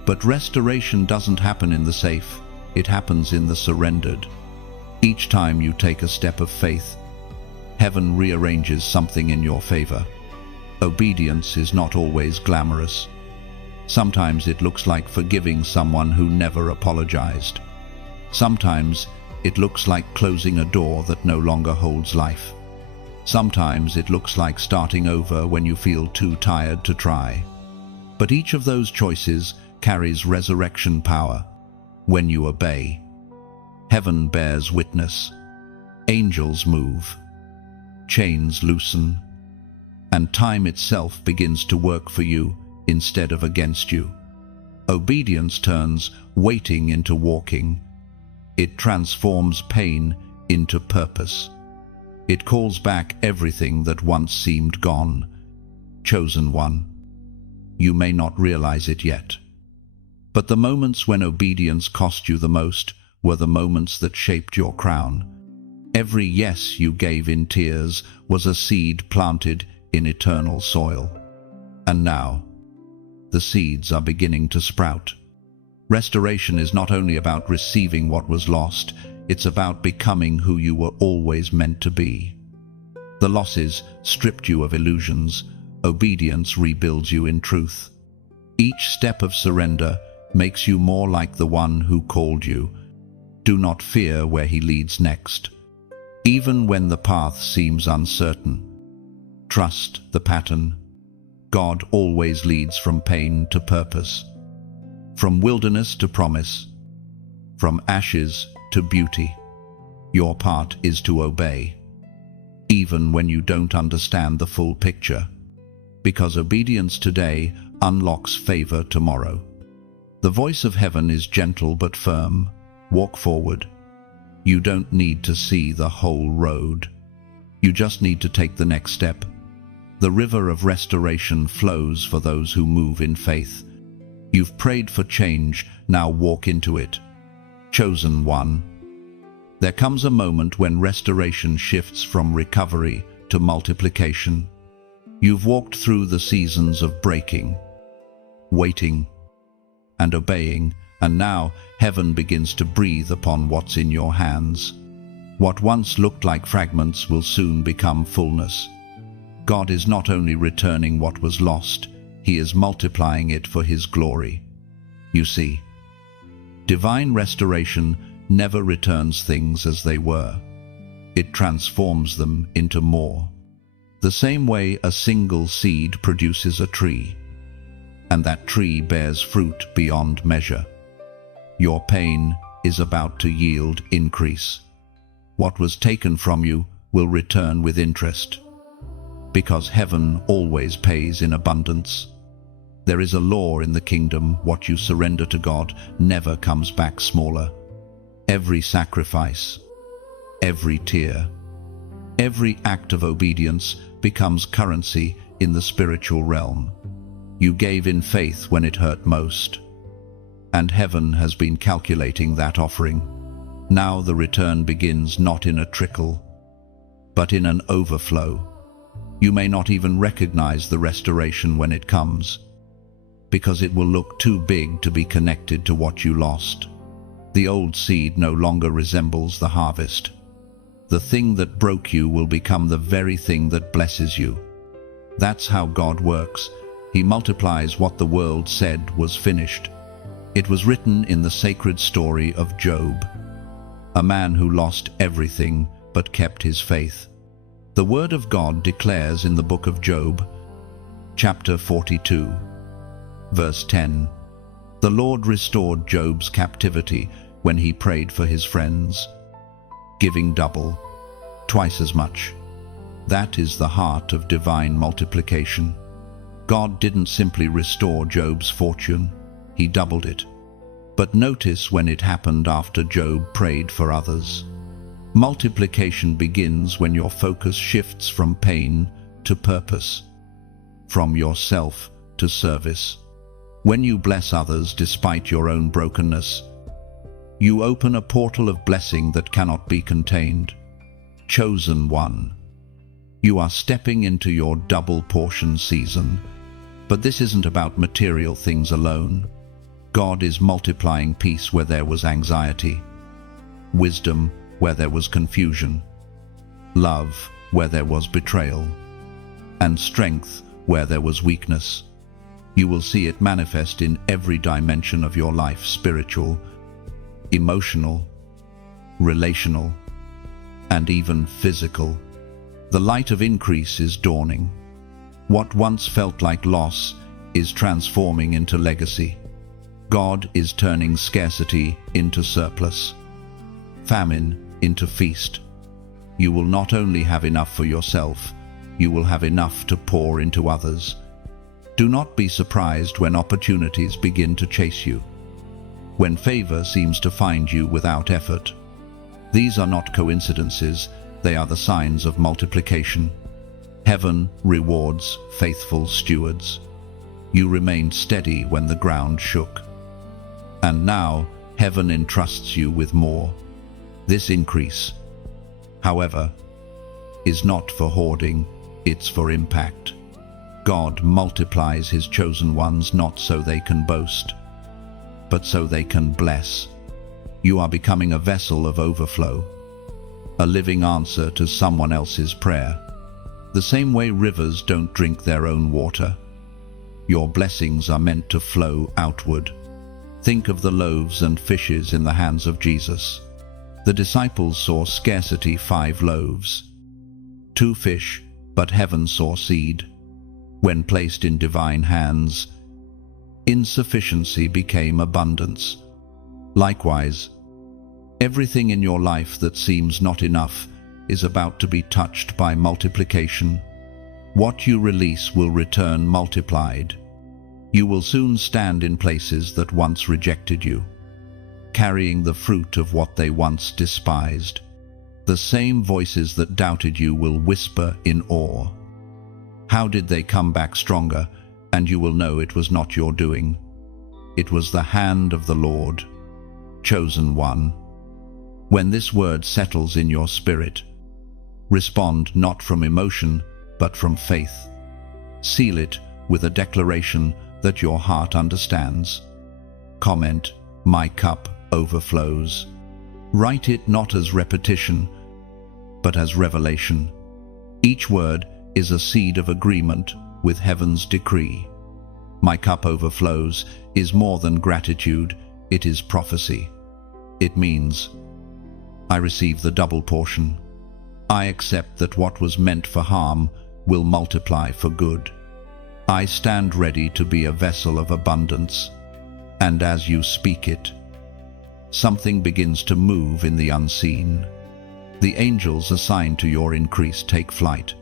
But restoration doesn't happen in the safe, it happens in the surrendered. Each time you take a step of faith, heaven rearranges something in your favor. Obedience is not always glamorous. Sometimes it looks like forgiving someone who never apologized. Sometimes it looks like closing a door that no longer holds life. Sometimes it looks like starting over when you feel too tired to try. But each of those choices carries resurrection power. When you obey, heaven bears witness. Angels move, chains loosen, and time itself begins to work for you instead of against you. Obedience turns waiting into walking. It transforms pain into purpose. It calls back everything that once seemed gone. Chosen one, you may not realize it yet. But the moments when obedience cost you the most were the moments that shaped your crown. Every yes you gave in tears was a seed planted in eternal soil. And now, the seeds are beginning to sprout. Restoration is not only about receiving what was lost, it's about becoming who you were always meant to be. The losses stripped you of illusions. Obedience rebuilds you in truth. Each step of surrender makes you more like the one who called you. Do not fear where he leads next. Even when the path seems uncertain, trust the pattern. God always leads from pain to purpose, from wilderness to promise, from ashes to beauty. Your part is to obey, even when you don't understand the full picture, because obedience today unlocks favor tomorrow. The voice of heaven is gentle but firm. Walk forward. You don't need to see the whole road. You just need to take the next step. The river of restoration flows for those who move in faith. You've prayed for change, now walk into it. Chosen one. There comes a moment when restoration shifts from recovery to multiplication. You've walked through the seasons of breaking, waiting, and obeying, and now heaven begins to breathe upon what's in your hands. What once looked like fragments will soon become fullness. God is not only returning what was lost, he is multiplying it for his glory. You see, divine restoration never returns things as they were. It transforms them into more. The same way a single seed produces a tree, and that tree bears fruit beyond measure. Your pain is about to yield increase. What was taken from you will return with interest, because heaven always pays in abundance. There is a law in the kingdom: what you surrender to God never comes back smaller. Every sacrifice, every tear, every act of obedience becomes currency in the spiritual realm. You gave in faith when it hurt most, and heaven has been calculating that offering. Now the return begins not in a trickle, but in an overflow. You may not even recognize the restoration when it comes, because it will look too big to be connected to what you lost. The old seed no longer resembles the harvest. The thing that broke you will become the very thing that blesses you. That's how God works. He multiplies what the world said was finished. It was written in the sacred story of Job, a man who lost everything but kept his faith. The word of God declares in the book of Job, chapter 42, verse 10, "The Lord restored Job's captivity when he prayed for his friends, giving double, twice as much." That is the heart of divine multiplication. God didn't simply restore Job's fortune, he doubled it. But notice when it happened after Job prayed for others. Multiplication begins when your focus shifts from pain to purpose, from yourself to service. When you bless others despite your own brokenness, You open a portal of blessing that cannot be contained. Chosen one. You are stepping into your double portion season. But this isn't about material things alone. God is multiplying peace where there was anxiety, wisdom where there was confusion, love where there was betrayal, and strength where there was weakness. You will see it manifest in every dimension of your life: spiritual, emotional, relational, and even physical. The light of increase is dawning. What once felt like loss is transforming into legacy. God is turning scarcity into surplus, famine into feast. You will not only have enough for yourself, you will have enough to pour into others. Do not be surprised when opportunities begin to chase you, when favor seems to find you without effort. These are not coincidences, they are the signs of multiplication. Heaven rewards faithful stewards. You remained steady when the ground shook. And now, heaven entrusts you with more. This increase, however, is not for hoarding, it's for impact. God multiplies his chosen ones not so they can boast, but so they can bless. You are becoming a vessel of overflow, a living answer to someone else's prayer. The same way rivers don't drink their own water, your blessings are meant to flow outward. Think of the loaves and fishes in the hands of Jesus. The disciples saw scarcity: 5 loaves, 2 fish, but heaven saw seed. When placed in divine hands, insufficiency became abundance. Likewise, everything in your life that seems not enough is about to be touched by multiplication. What you release will return multiplied. You will soon stand in places that once rejected you, carrying the fruit of what they once despised. The same voices that doubted you will whisper in awe. How did they come back stronger? And you will know it was not your doing. It was the hand of the Lord. Chosen one. When this word settles in your spirit, respond not from emotion, but from faith. Seal it with a declaration that your heart understands. Comment, "My cup overflows." Write it not as repetition, but as revelation. Each word is a seed of agreement with heaven's decree. My cup overflows is more than gratitude, it is prophecy. It means, I receive the double portion. I accept that what was meant for harm will multiply for good. I stand ready to be a vessel of abundance. And as you speak it, something begins to move in the unseen. The angels assigned to your increase take flight.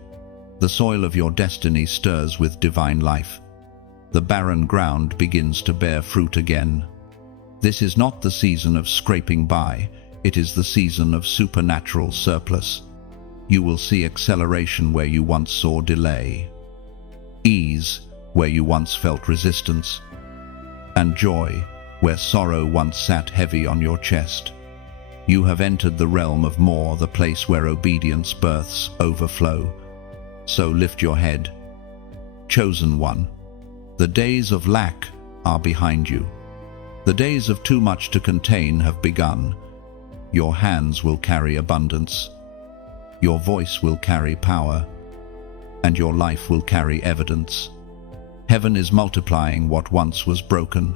The soil of your destiny stirs with divine life. The barren ground begins to bear fruit again. This is not the season of scraping by, it is the season of supernatural surplus. You will see acceleration where you once saw delay, ease where you once felt resistance, and joy where sorrow once sat heavy on your chest. You have entered the realm of more, the place where obedience births overflow. So lift your head, chosen one. The days of lack are behind you. The days of too much to contain have begun. Your hands will carry abundance. Your voice will carry power, and your life will carry evidence. Heaven is multiplying what once was broken,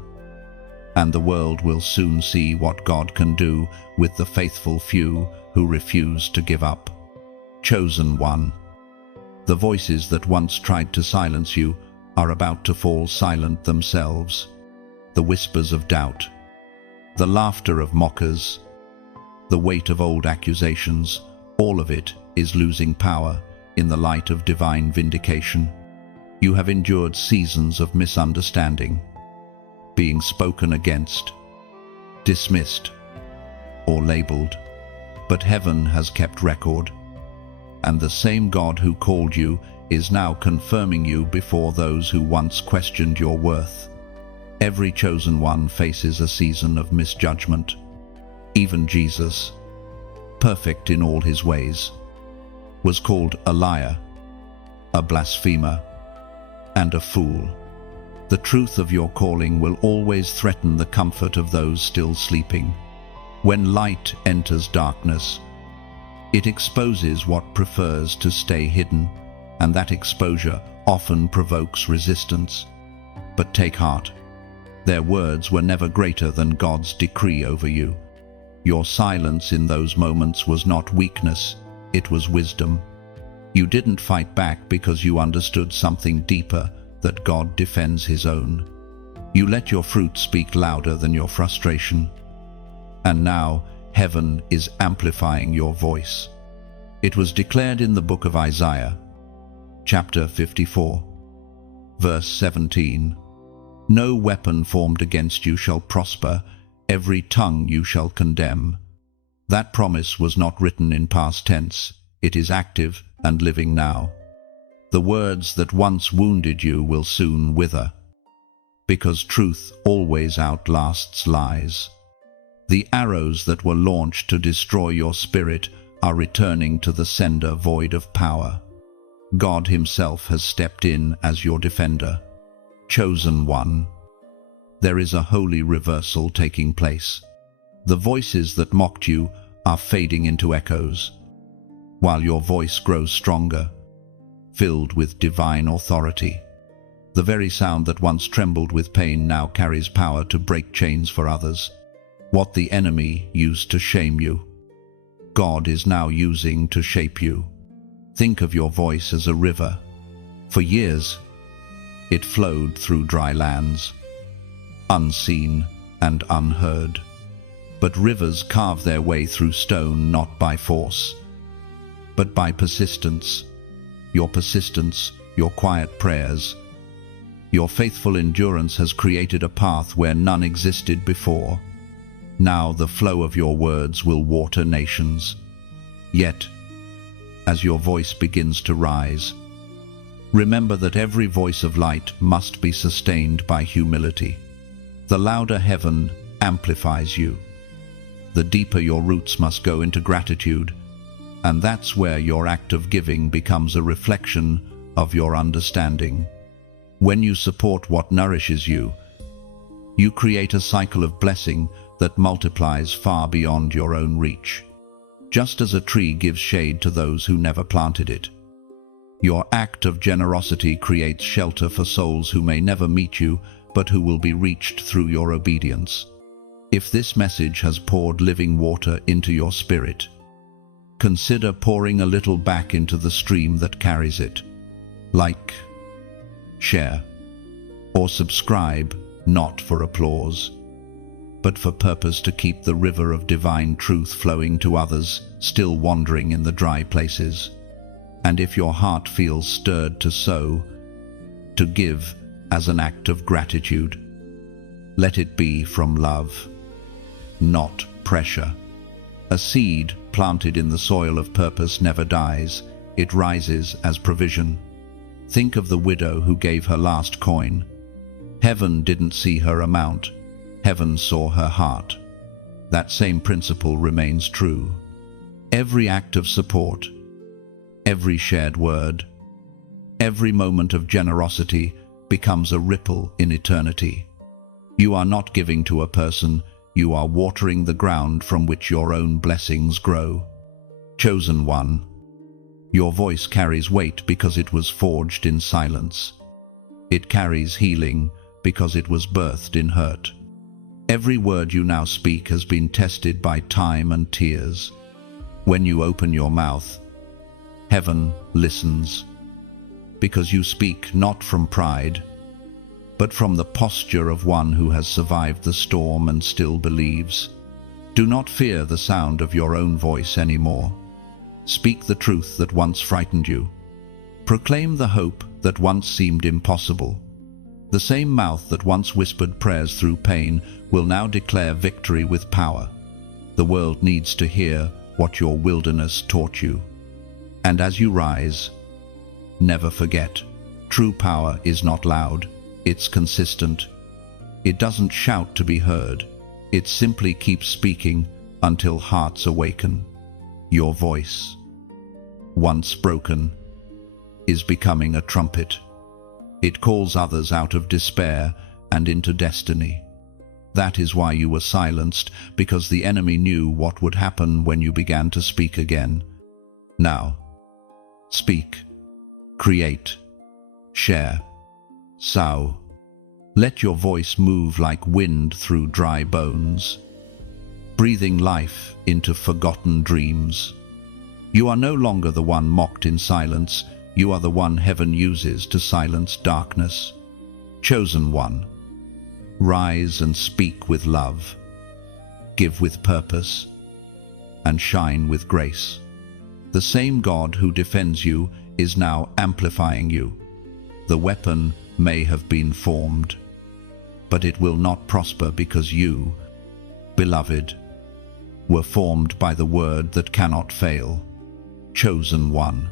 and the world will soon see what God can do with the faithful few who refuse to give up. Chosen one. The voices that once tried to silence you are about to fall silent themselves. The whispers of doubt, the laughter of mockers, the weight of old accusations, all of it is losing power in the light of divine vindication. You have endured seasons of misunderstanding, being spoken against, dismissed, or labeled, but heaven has kept record, and the same God who called you is now confirming you before those who once questioned your worth. Every chosen one faces a season of misjudgment, Even Jesus, perfect in all his ways, was called a liar, a blasphemer, and a fool. The truth of your calling will always threaten the comfort of those still sleeping. When light enters darkness, it exposes what prefers to stay hidden, and that exposure often provokes resistance. But take heart. Their words were never greater than God's decree over you. Your silence in those moments was not weakness, it was wisdom. You didn't fight back because you understood something deeper, that God defends his own. You let your fruit speak louder than your frustration. And now, heaven is amplifying your voice. It was declared in the book of Isaiah, chapter 54, verse 17, "No weapon formed against you shall prosper, every tongue you shall condemn." That promise was not written in past tense, it is active and living now. The words that once wounded you will soon wither, because truth always outlasts lies. The arrows that were launched to destroy your spirit are returning to the sender void of power. God himself has stepped in as your defender. Chosen one. There is a holy reversal taking place. The voices that mocked you are fading into echoes, while your voice grows stronger, filled with divine authority. The very sound that once trembled with pain now carries power to break chains for others. What the enemy used to shame you, God is now using to shape you. Think of your voice as a river. For years, it flowed through dry lands, unseen and unheard. But rivers carve their way through stone not by force, but by persistence. Your persistence, your quiet prayers, your faithful endurance has created a path where none existed before. Now the flow of your words will water nations. Yet, as your voice begins to rise, remember that every voice of light must be sustained by humility. The louder heaven amplifies you. The deeper your roots must go into gratitude, and that's where your act of giving becomes a reflection of your understanding. When you support what nourishes you, you create a cycle of blessing that multiplies far beyond your own reach. Just as a tree gives shade to those who never planted it, your act of generosity creates shelter for souls who may never meet you, but who will be reached through your obedience. If this message has poured living water into your spirit, consider pouring a little back into the stream that carries it. Like, share, or subscribe, not for applause, but for purpose to keep the river of divine truth flowing to others still wandering in the dry places. And if your heart feels stirred to sow, to give as an act of gratitude, let it be from love, not pressure. A seed planted in the soil of purpose never dies, it rises as provision. Think of the widow who gave her last coin. Heaven didn't see her amount, heaven saw her heart. That same principle remains true. Every act of support, every shared word, every moment of generosity becomes a ripple in eternity. You are not giving to a person, you are watering the ground from which your own blessings grow. Chosen one, your voice carries weight because it was forged in silence. It carries healing because it was birthed in hurt. Every word you now speak has been tested by time and tears. When you open your mouth, heaven listens, because you speak not from pride, but from the posture of one who has survived the storm and still believes. Do not fear the sound of your own voice anymore. Speak the truth that once frightened you. Proclaim the hope that once seemed impossible. The same mouth that once whispered prayers through pain will now declare victory with power. The world needs to hear what your wilderness taught you. And as you rise, never forget, true power is not loud, it's consistent. It doesn't shout to be heard, it simply keeps speaking until hearts awaken. Your voice, once broken, is becoming a trumpet. It calls others out of despair and into destiny. That is why you were silenced, because the enemy knew what would happen when you began to speak again. Now, speak, create, share, sow. Let your voice move like wind through dry bones, breathing life into forgotten dreams. You are no longer the one mocked in silence. You are the one heaven uses to silence darkness. Chosen one, rise and speak with love, give with purpose, and shine with grace. The same God who defends you is now amplifying you. The weapon may have been formed, but it will not prosper because you, beloved, were formed by the word that cannot fail. Chosen one.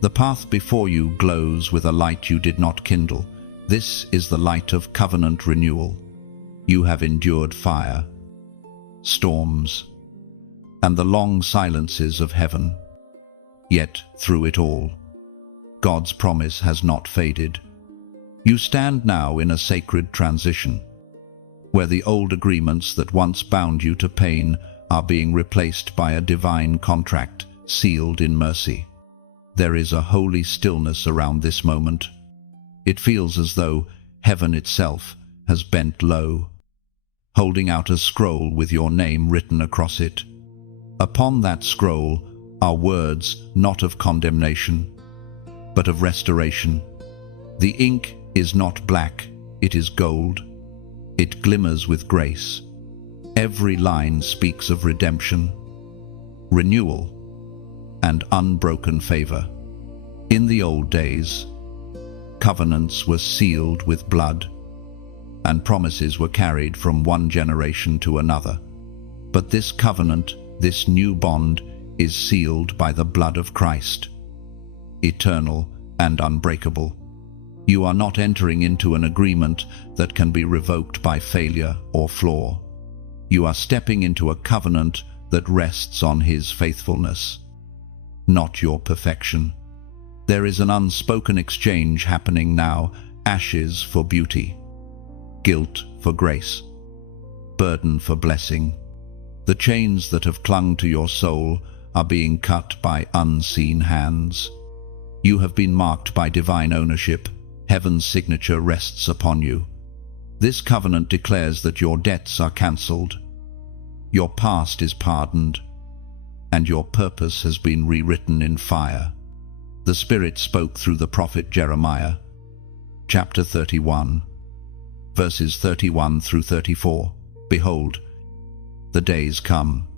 The path before you glows with a light you did not kindle. This is the light of covenant renewal. You have endured fire, storms, and the long silences of heaven. Yet, through it all, God's promise has not faded. You stand now in a sacred transition, where the old agreements that once bound you to pain are being replaced by a divine contract sealed in mercy. There is a holy stillness around this moment. It feels as though heaven itself has bent low, holding out a scroll with your name written across it. Upon that scroll are words not of condemnation, but of restoration. The ink is not black, it is gold. It glimmers with grace. Every line speaks of redemption, renewal, and unbroken favor. In the old days, covenants were sealed with blood, and promises were carried from one generation to another. But this covenant, this new bond, is sealed by the blood of Christ, eternal and unbreakable. You are not entering into an agreement that can be revoked by failure or flaw. You are stepping into a covenant that rests on His faithfulness, not your perfection. There is an unspoken exchange happening now, ashes for beauty, guilt for grace, burden for blessing. The chains that have clung to your soul are being cut by unseen hands. You have been marked by divine ownership. Heaven's signature rests upon you. This covenant declares that your debts are cancelled, your past is pardoned, and your purpose has been rewritten in fire. The Spirit spoke through the prophet Jeremiah, chapter 31, verses 31 through 34. Behold, the days come,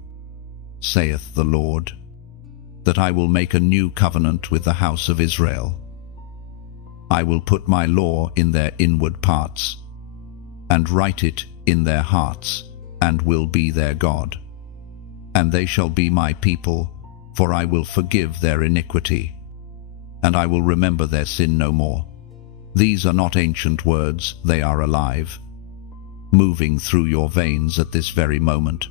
saith the Lord, that I will make a new covenant with the house of Israel. I will put my law in their inward parts, and write it in their hearts, and will be their God. And they shall be my people, for I will forgive their iniquity, and I will remember their sin no more. These are not ancient words, they are alive, moving through your veins at this very moment.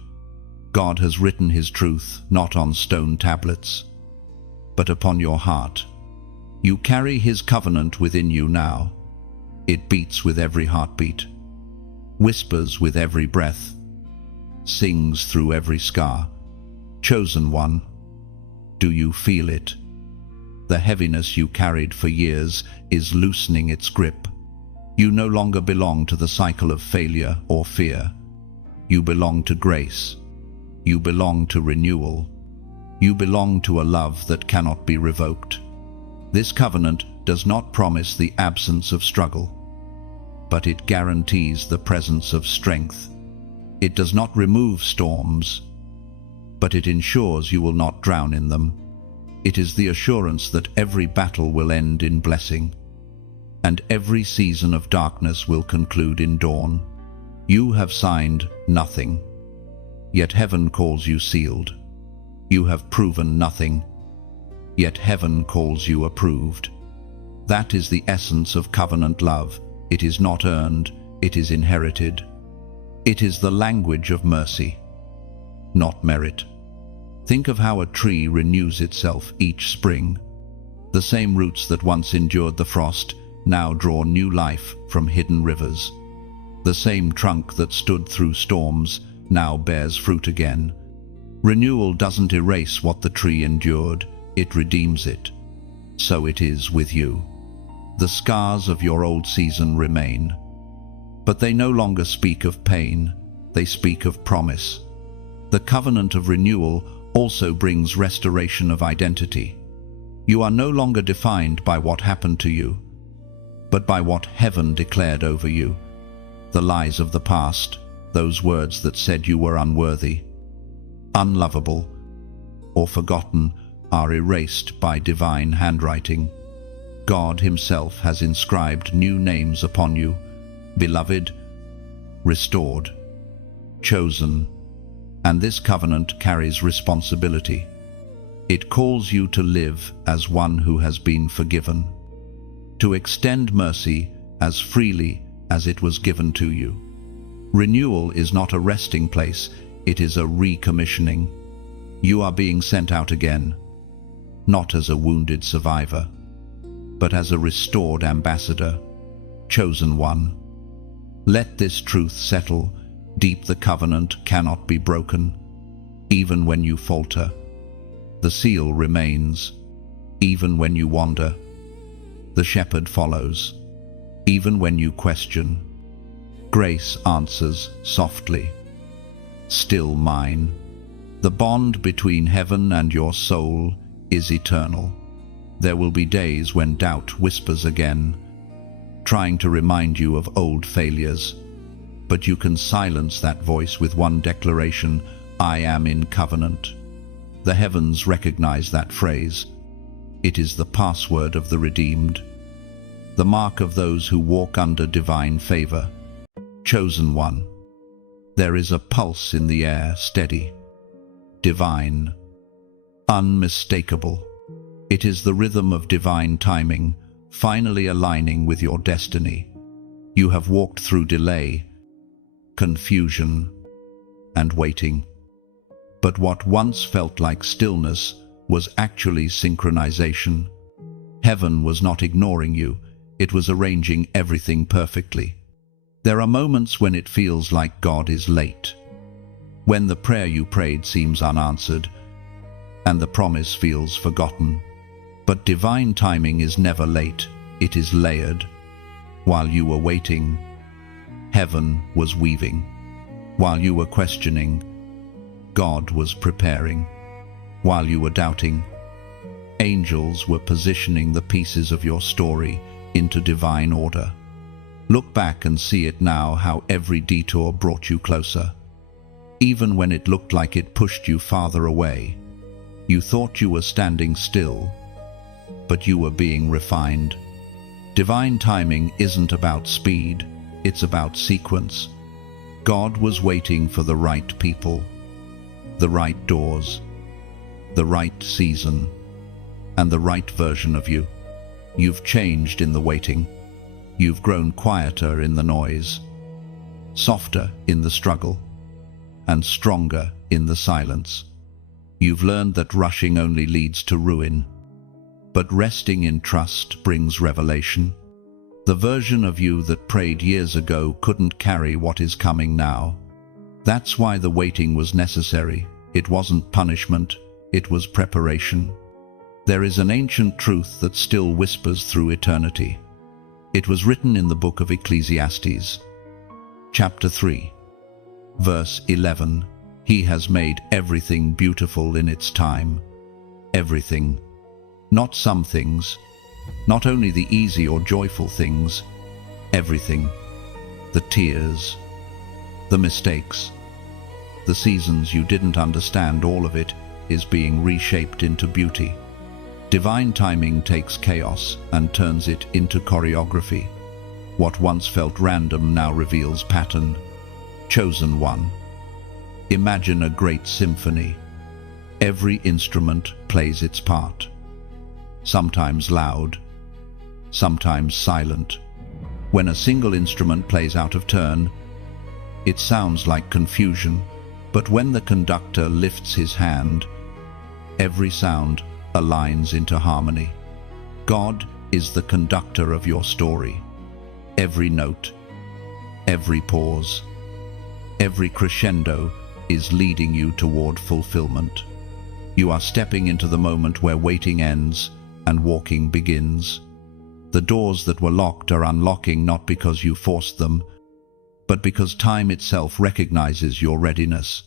God has written His truth not on stone tablets, but upon your heart. You carry His covenant within you now. It beats with every heartbeat, whispers with every breath, sings through every scar. Chosen one, do you feel it? The heaviness you carried for years is loosening its grip. You no longer belong to the cycle of failure or fear. You belong to grace. You belong to renewal. You belong to a love that cannot be revoked. This covenant does not promise the absence of struggle, but it guarantees the presence of strength. It does not remove storms, but it ensures you will not drown in them. It is the assurance that every battle will end in blessing, and every season of darkness will conclude in dawn. You have signed nothing, yet heaven calls you sealed. You have proven nothing, yet heaven calls you approved. That is the essence of covenant love. It is not earned, it is inherited. It is the language of mercy. not merit. Think of how a tree renews itself each spring. The same roots that once endured the frost now draw new life from hidden rivers. The same trunk that stood through storms now bears fruit again. Renewal doesn't erase what the tree endured, it redeems it. So it is with you. The scars of your old season remain, but they no longer speak of pain, they speak of promise. The covenant of renewal also brings restoration of identity. You are no longer defined by what happened to you, but by what heaven declared over you. The lies of the past, those words that said you were unworthy, unlovable, or forgotten, are erased by divine handwriting. God Himself has inscribed new names upon you: beloved, restored, chosen. And this covenant carries responsibility. It calls you to live as one who has been forgiven, to extend mercy as freely as it was given to you. Renewal is not a resting place, it is a recommissioning. You are being sent out again, not as a wounded survivor, but as a restored ambassador, chosen one. Let this truth settle deep. The covenant cannot be broken. Even when you falter, the seal remains. Even when you wander, the shepherd follows. Even when you question, grace answers softly, still mine. The bond between heaven and your soul is eternal. There will be days when doubt whispers again, trying to remind you of old failures. But you can silence that voice with one declaration: I am in covenant. The heavens recognize that phrase. It is the password of the redeemed, the mark of those who walk under divine favor. Chosen one. There is a pulse in the air, steady, divine, unmistakable. It is the rhythm of divine timing, finally aligning with your destiny. You have walked through delay, confusion, and waiting. But what once felt like stillness was actually synchronization. Heaven was not ignoring you, it was arranging everything perfectly. There are moments when it feels like God is late, when the prayer you prayed seems unanswered, and the promise feels forgotten. But divine timing is never late, it is layered. While you were waiting, heaven was weaving. While you were questioning, God was preparing. While you were doubting, angels were positioning the pieces of your story into divine order. Look back and see it now, how every detour brought you closer. Even when it looked like it pushed you farther away. You thought you were standing still, but you were being refined. Divine timing isn't about speed, it's about sequence. God was waiting for the right people, the right doors, the right season, and the right version of you. You've changed in the waiting. You've grown quieter in the noise, softer in the struggle, and stronger in the silence. You've learned that rushing only leads to ruin, but resting in trust brings revelation. The version of you that prayed years ago couldn't carry what is coming now. That's why the waiting was necessary. It wasn't punishment, it was preparation. There is an ancient truth that still whispers through eternity. It was written in the book of Ecclesiastes, chapter 3, verse 11. He has made everything beautiful in its time. Everything. Not some things, not only the easy or joyful things, everything. The tears, the mistakes, the seasons you didn't understand, all of it is being reshaped into beauty. Divine timing takes chaos and turns it into choreography. What once felt random now reveals pattern. Chosen one. Imagine a great symphony. Every instrument plays its part. Sometimes loud, sometimes silent. When a single instrument plays out of turn, it sounds like confusion, But when the conductor lifts his hand, every sound aligns into harmony. God is the conductor of your story. Every note, every pause, every crescendo is leading you toward fulfillment. You are stepping into the moment where waiting ends and walking begins. The doors that were locked are unlocking not because you forced them, but because time itself recognizes your readiness.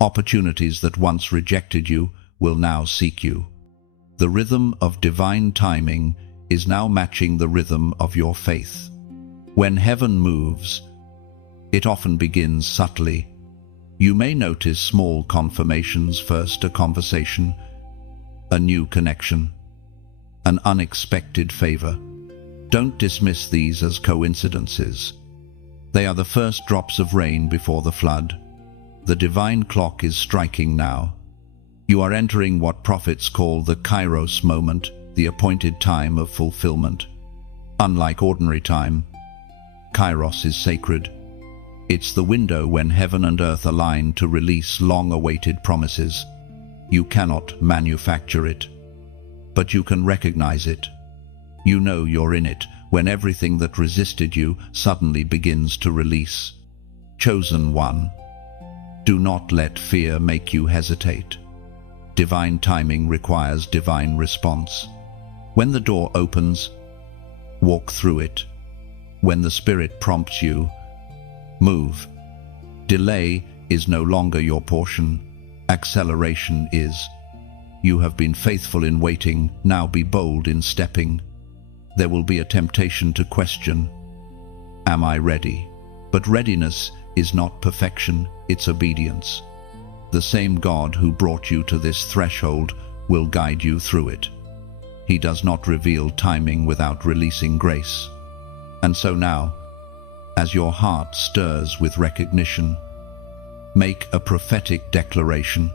Opportunities that once rejected you will now seek you. The rhythm of divine timing is now matching the rhythm of your faith. When heaven moves, it often begins subtly. You may notice small confirmations: first a conversation, a new connection, an unexpected favor. Don't dismiss these as coincidences. They are the first drops of rain before the flood. The divine clock is striking now. You are entering what prophets call the Kairos moment, the appointed time of fulfillment. Unlike ordinary time, Kairos is sacred. It's the window when heaven and earth align to release long-awaited promises. You cannot manufacture it, but you can recognize it. You know you're in it when everything that resisted you suddenly begins to release. Chosen one, do not let fear make you hesitate. Divine timing requires divine response. When the door opens, walk through it. When the Spirit prompts you, move. Delay is no longer your portion. Acceleration is. You have been faithful in waiting, now be bold in stepping. There will be a temptation to question, am I ready? But readiness is not perfection, it's obedience. The same God who brought you to this threshold will guide you through it. He does not reveal timing without releasing grace. And so now, as your heart stirs with recognition, make a prophetic declaration.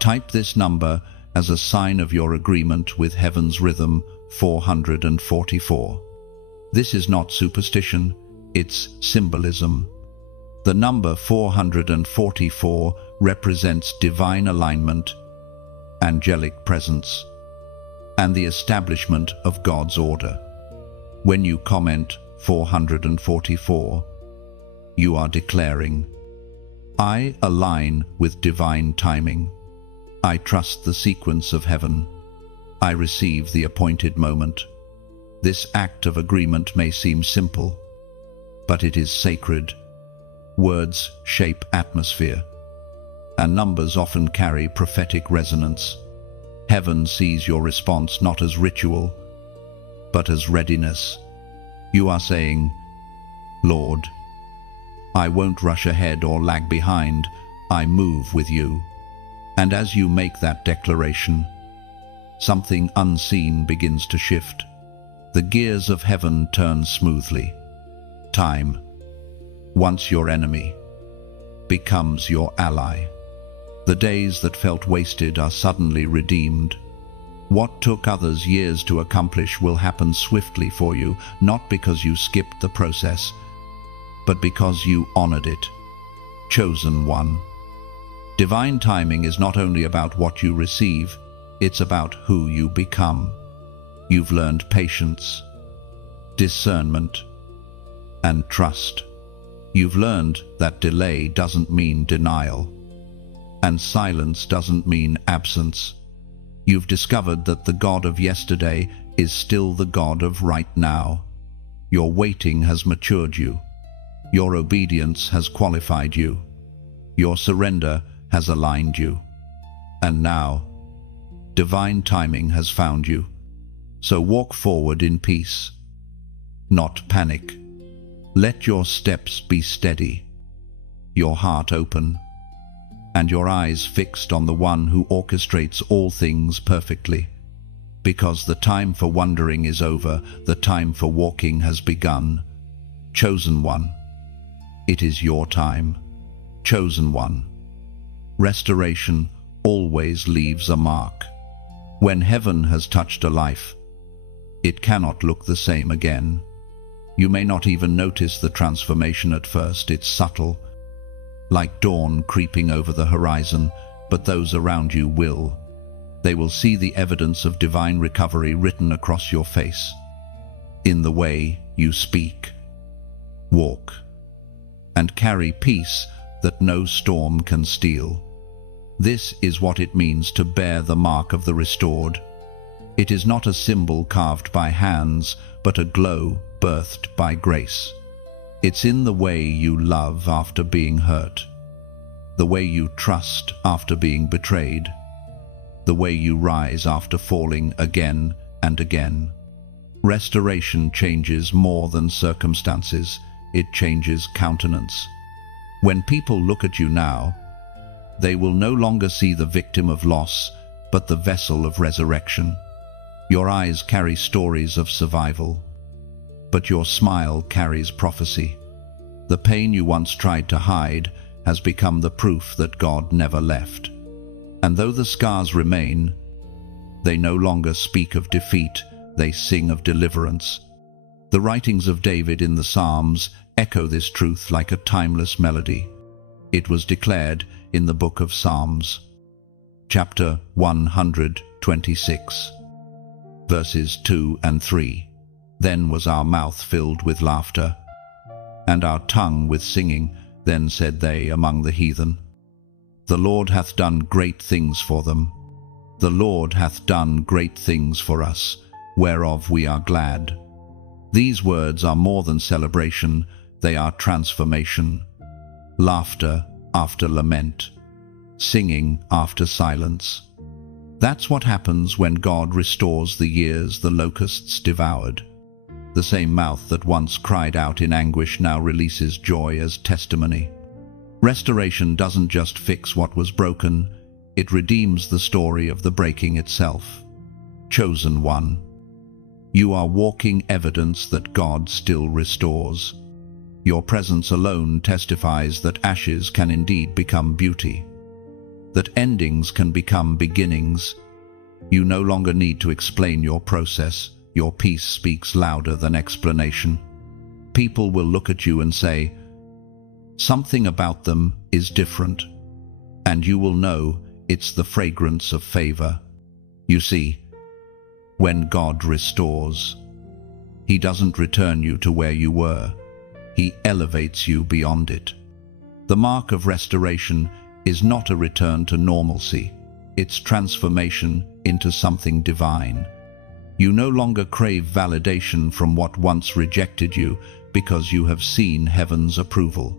Type this number as a sign of your agreement with heaven's rhythm, 444. This is not superstition, it's symbolism. The number 444 represents divine alignment, angelic presence, and the establishment of God's order. When you comment 444, you are declaring, I align with divine timing. I trust the sequence of heaven. I receive the appointed moment. This act of agreement may seem simple, but it is sacred. Words shape atmosphere, and numbers often carry prophetic resonance. Heaven sees your response not as ritual, but as readiness. You are saying, Lord, I won't rush ahead or lag behind. I move with you. And as you make that declaration, something unseen begins to shift. The gears of heaven turn smoothly. Time, once your enemy, becomes your ally. The days that felt wasted are suddenly redeemed. What took others years to accomplish will happen swiftly for you, not because you skipped the process, but because you honored it. Chosen one. Divine timing is not only about what you receive, it's about who you become. You've learned patience, discernment, and trust. You've learned that delay doesn't mean denial, and silence doesn't mean absence. You've discovered that the God of yesterday is still the God of right now. Your waiting has matured you. Your obedience has qualified you. Your surrender has aligned you. And now, divine timing has found you. So walk forward in peace, not panic. Let your steps be steady, your heart open, and your eyes fixed on the one who orchestrates all things perfectly. Because the time for wondering is over, the time for walking has begun. Chosen one, it is your time. Chosen one. Restoration always leaves a mark. When heaven has touched a life, it cannot look the same again. You may not even notice the transformation at first. It's subtle, like dawn creeping over the horizon, but those around you will. They will see the evidence of divine recovery written across your face, in the way you speak, walk, and carry peace that no storm can steal. This is what it means to bear the mark of the restored. It is not a symbol carved by hands, but a glow birthed by grace. It's in the way you love after being hurt, the way you trust after being betrayed, the way you rise after falling again and again. Restoration changes more than circumstances, it changes countenance. When people look at you now, they will no longer see the victim of loss, but the vessel of resurrection. Your eyes carry stories of survival, but your smile carries prophecy. The pain you once tried to hide has become the proof that God never left. And though the scars remain, they no longer speak of defeat, they sing of deliverance. The writings of David in the Psalms echo this truth like a timeless melody. It was declared in the book of Psalms, chapter 126, verses 2 and 3. Then was our mouth filled with laughter, and our tongue with singing. Then said they among the heathen, The Lord hath done great things for them. The Lord hath done great things for us, whereof we are glad. These words are more than celebration, they are transformation. Laughter after lament, singing after silence. That's what happens when God restores the years the locusts devoured. The same mouth that once cried out in anguish now releases joy as testimony. Restoration doesn't just fix what was broken, it redeems the story of the breaking itself. Chosen one, you are walking evidence that God still restores. Your presence alone testifies that ashes can indeed become beauty, that endings can become beginnings. You no longer need to explain your process. Your peace speaks louder than explanation. People will look at you and say, something about them is different, and you will know it's the fragrance of favor. You see, when God restores, He doesn't return you to where you were. He elevates you beyond it. The mark of restoration is not a return to normalcy. It's transformation into something divine. You no longer crave validation from what once rejected you because you have seen heaven's approval.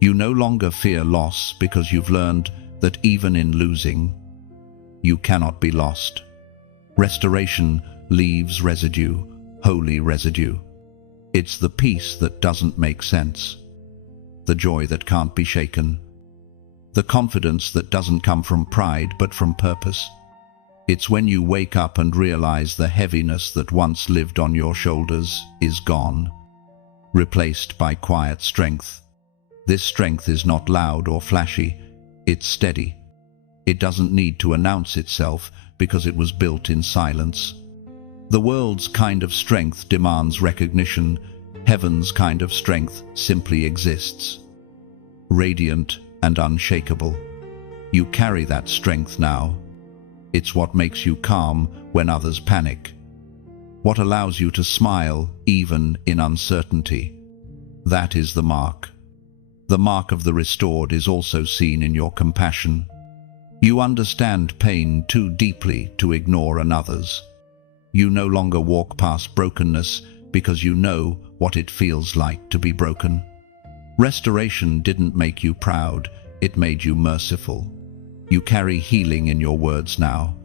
You no longer fear loss because you've learned that even in losing, you cannot be lost. Restoration leaves residue, holy residue. It's the peace that doesn't make sense, the joy that can't be shaken, the confidence that doesn't come from pride but from purpose. It's when you wake up and realize the heaviness that once lived on your shoulders is gone, replaced by quiet strength. This strength is not loud or flashy, it's steady. It doesn't need to announce itself because it was built in silence. The world's kind of strength demands recognition. Heaven's kind of strength simply exists, radiant and unshakable. You carry that strength now. It's what makes you calm when others panic, what allows you to smile even in uncertainty. That is the mark. The mark of the restored is also seen in your compassion. You understand pain too deeply to ignore another's. You no longer walk past brokenness because you know what it feels like to be broken. Restoration didn't make you proud, it made you merciful. You carry healing in your words now.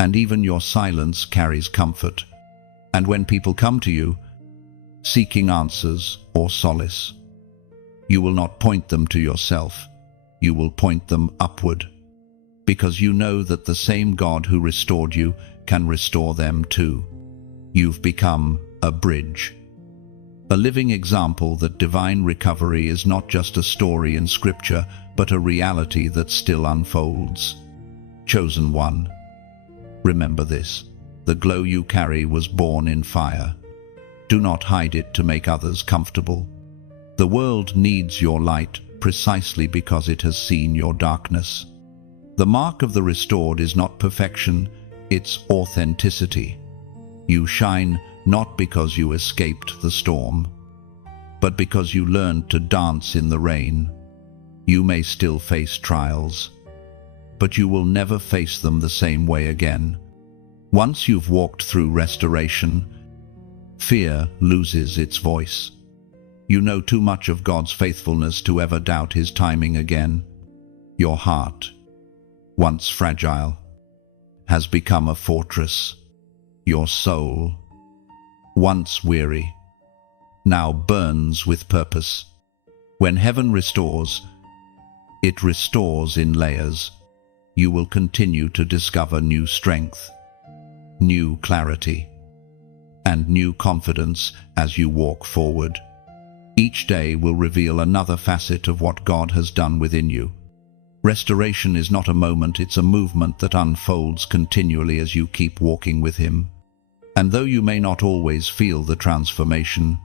And even your silence carries comfort. And when people come to you, seeking answers or solace, you will not point them to yourself, you will point them upward. Because you know that the same God who restored you can restore them too. You've become a bridge. A living example that divine recovery is not just a story in Scripture, but a reality that still unfolds. Chosen one, remember this: the glow you carry was born in fire. Do not hide it to make others comfortable. The world needs your light, precisely because it has seen your darkness. The mark of the restored is not perfection, it's authenticity. You shine not because you escaped the storm, but because you learned to dance in the rain. You may still face trials, but you will never face them the same way again. Once you've walked through restoration, fear loses its voice. You know too much of God's faithfulness to ever doubt His timing again. Your heart, once fragile, has become a fortress. Your soul, once weary, now burns with purpose. When heaven restores, it restores in layers. You will continue to discover new strength, new clarity, and new confidence as you walk forward. Each day will reveal another facet of what God has done within you. Restoration is not a moment, it's a movement that unfolds continually as you keep walking with Him. And though you may not always feel the transformation,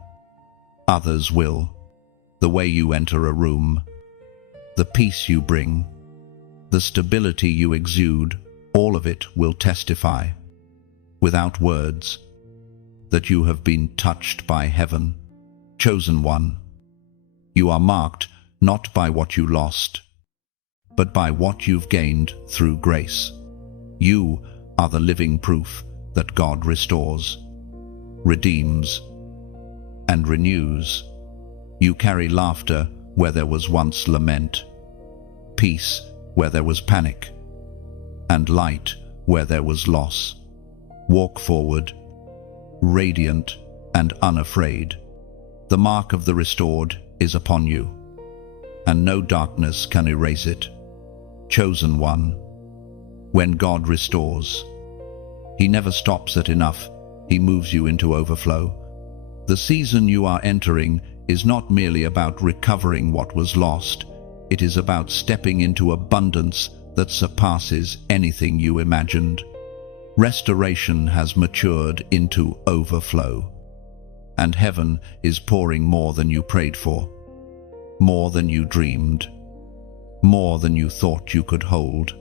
others will. The way you enter a room, the peace you bring, the stability you exude, all of it will testify, without words, that you have been touched by heaven. Chosen one, you are marked not by what you lost, but by what you've gained through grace. You are the living proof that God restores, redeems, and renews. You carry laughter where there was once lament, peace where there was panic, and light where there was loss. Walk forward, radiant and unafraid. The mark of the restored is upon you, and no darkness can erase it. Chosen one, when God restores, He never stops at enough. He moves you into overflow. The season you are entering is not merely about recovering what was lost. It is about stepping into abundance that surpasses anything you imagined. Restoration has matured into overflow, and heaven is pouring more than you prayed for, more than you dreamed, more than you thought you could hold.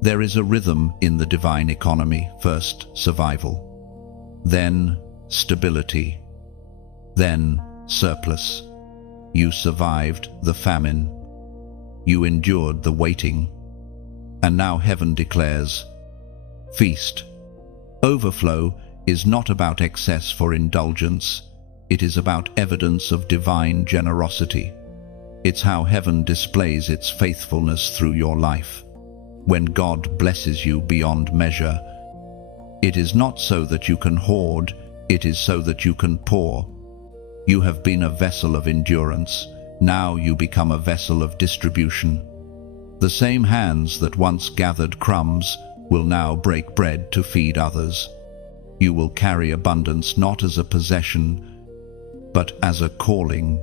There is a rhythm in the divine economy. First, survival, then stability, then surplus. You survived the famine, you endured the waiting, and now heaven declares, feast. Overflow is not about excess for indulgence, it is about evidence of divine generosity. It's how heaven displays its faithfulness through your life. When God blesses you beyond measure, it is not so that you can hoard, it is so that you can pour. You have been a vessel of endurance, now you become a vessel of distribution. The same hands that once gathered crumbs will now break bread to feed others. You will carry abundance not as a possession, but as a calling.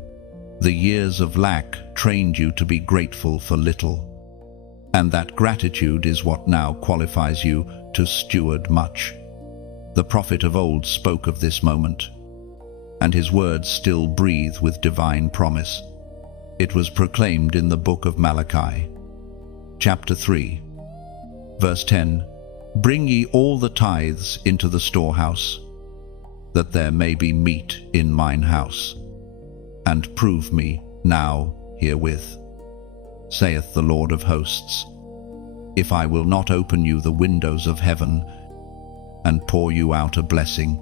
The years of lack trained you to be grateful for little, and that gratitude is what now qualifies you to steward much. The prophet of old spoke of this moment, and his words still breathe with divine promise. It was proclaimed in the book of Malachi, chapter 3, verse 10, "Bring ye all the tithes into the storehouse, that there may be meat in mine house, and prove me now herewith, saith the Lord of hosts, if I will not open you the windows of heaven, and pour you out a blessing,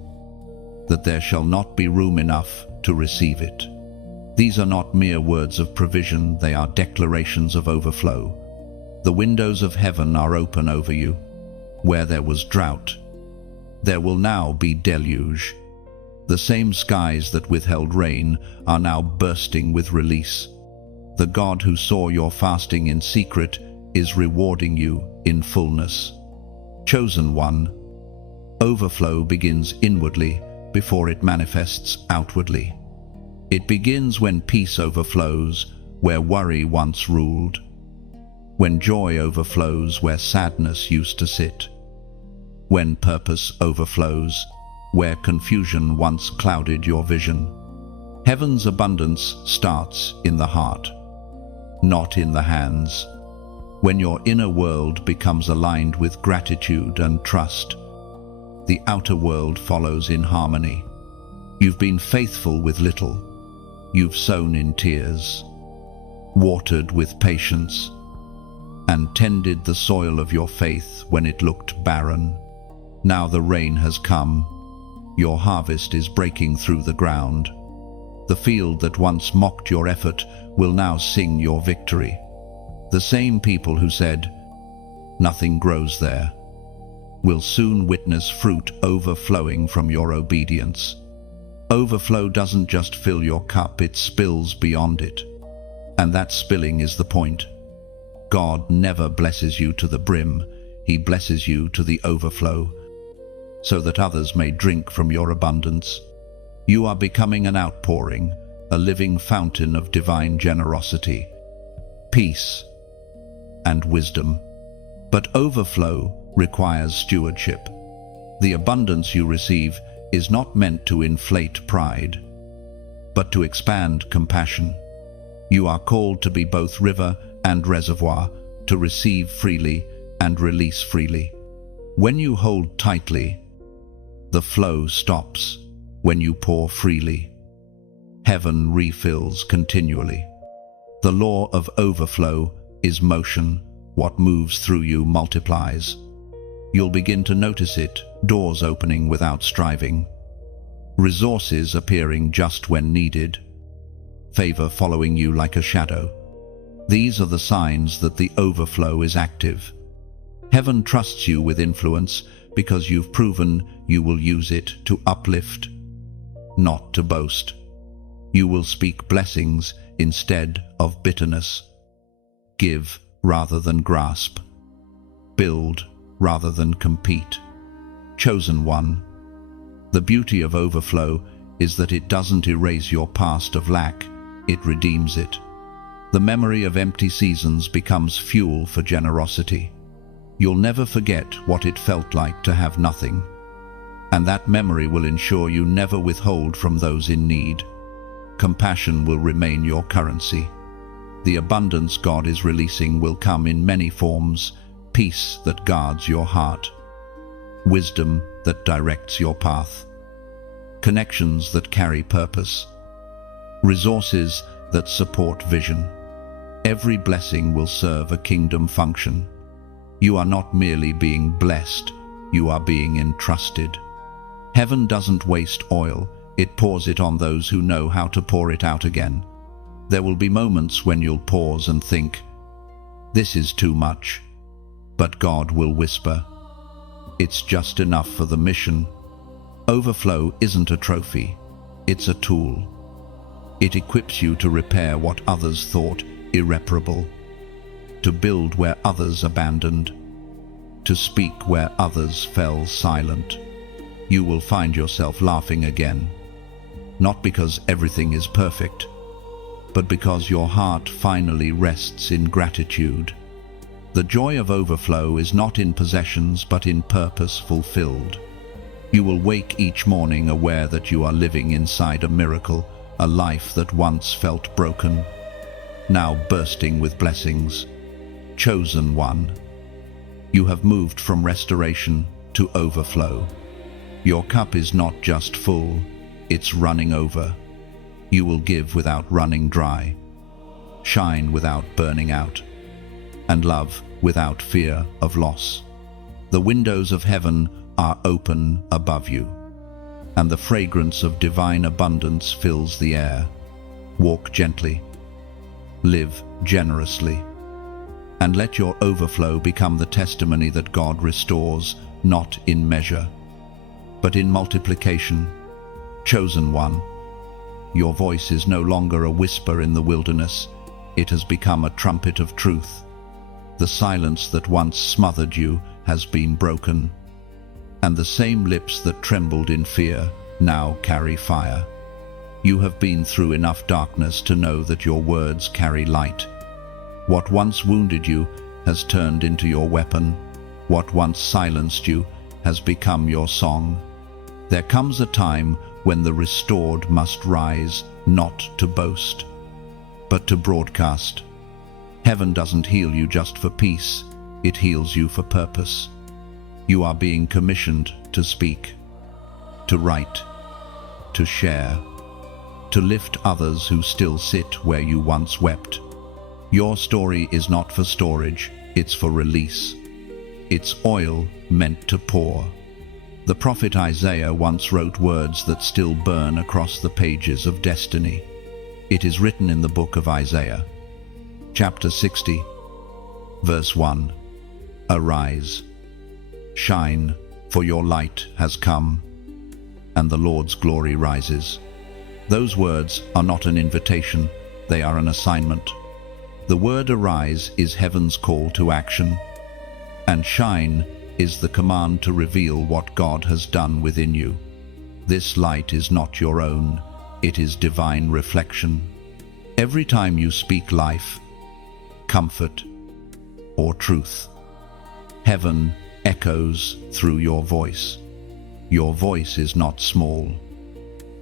that there shall not be room enough to receive it." These are not mere words of provision, they are declarations of overflow. The windows of heaven are open over you. Where there was drought, there will now be deluge. The same skies that withheld rain are now bursting with release. The God who saw your fasting in secret is rewarding you in fullness. Chosen one, overflow begins inwardly before it manifests outwardly. It begins when peace overflows where worry once ruled, when joy overflows where sadness used to sit, when purpose overflows where confusion once clouded your vision. Heaven's abundance starts in the heart. not in the hands. When your inner world becomes aligned with gratitude and trust, the outer world follows in harmony. You've been faithful with little. You've sown in tears, watered with patience, and tended the soil of your faith when it looked barren. Now the rain has come. Your harvest is breaking through the ground. The field that once mocked your effort will now sing your victory. The same people who said, "Nothing grows there," will soon witness fruit overflowing from your obedience. Overflow doesn't just fill your cup, it spills beyond it. And that spilling is the point. God never blesses you to the brim, He blesses you to the overflow, so that others may drink from your abundance. You are becoming an outpouring, a living fountain of divine generosity, peace, and wisdom. But overflow requires stewardship. The abundance you receive is not meant to inflate pride, but to expand compassion. You are called to be both river and reservoir, to receive freely and release freely. When you hold tightly, the flow stops. When you pour freely, heaven refills continually. The law of overflow is motion. What moves through you multiplies. You'll begin to notice it, doors opening without striving, resources appearing just when needed, favor following you like a shadow. These are the signs that the overflow is active. Heaven trusts you with influence because you've proven you will use it to uplift, not to boast. You will speak blessings instead of bitterness. Give rather than grasp. Build rather than compete. Chosen one. The beauty of overflow is that it doesn't erase your past of lack, it redeems it. The memory of empty seasons becomes fuel for generosity. You'll never forget what it felt like to have nothing, and that memory will ensure you never withhold from those in need. Compassion will remain your currency. The abundance God is releasing will come in many forms: peace that guards your heart, wisdom that directs your path, connections that carry purpose, resources that support vision. Every blessing will serve a kingdom function. You are not merely being blessed, you are being entrusted. Heaven doesn't waste oil, it pours it on those who know how to pour it out again. There will be moments when you'll pause and think, "This is too much." But God will whisper, "It's just enough for the mission." Overflow isn't a trophy, it's a tool. It equips you to repair what others thought irreparable, to build where others abandoned, to speak where others fell silent. You will find yourself laughing again, not because everything is perfect, but because your heart finally rests in gratitude. The joy of overflow is not in possessions but in purpose fulfilled. You will wake each morning aware that you are living inside a miracle, a life that once felt broken, now bursting with blessings. Chosen one. You have moved from restoration to overflow. Your cup is not just full, it's running over. You will give without running dry, shine without burning out, and love without fear of loss. The windows of heaven are open above you, and the fragrance of divine abundance fills the air. Walk gently, live generously, and let your overflow become the testimony that God restores, not in measure, but in multiplication. Chosen one. Your voice is no longer a whisper in the wilderness, it has become a trumpet of truth. The silence that once smothered you has been broken, and the same lips that trembled in fear now carry fire. You have been through enough darkness to know that your words carry light. What once wounded you has turned into your weapon. What once silenced you has become your song. There comes a time when the restored must rise, not to boast, but to broadcast. Heaven doesn't heal you just for peace, it heals you for purpose. You are being commissioned to speak, to write, to share, to lift others who still sit where you once wept. Your story is not for storage, it's for release. It's oil meant to pour. The prophet Isaiah once wrote words that still burn across the pages of destiny. It is written in the book of Isaiah, chapter 60, verse 1. Arise, shine, for your light has come, and the Lord's glory rises. Those words are not an invitation, they are an assignment. The word arise is heaven's call to action, and shine is the command to reveal what God has done within you. This light is not your own, it is divine reflection. Every time you speak life, comfort, or truth, heaven echoes through your voice. Your voice is not small.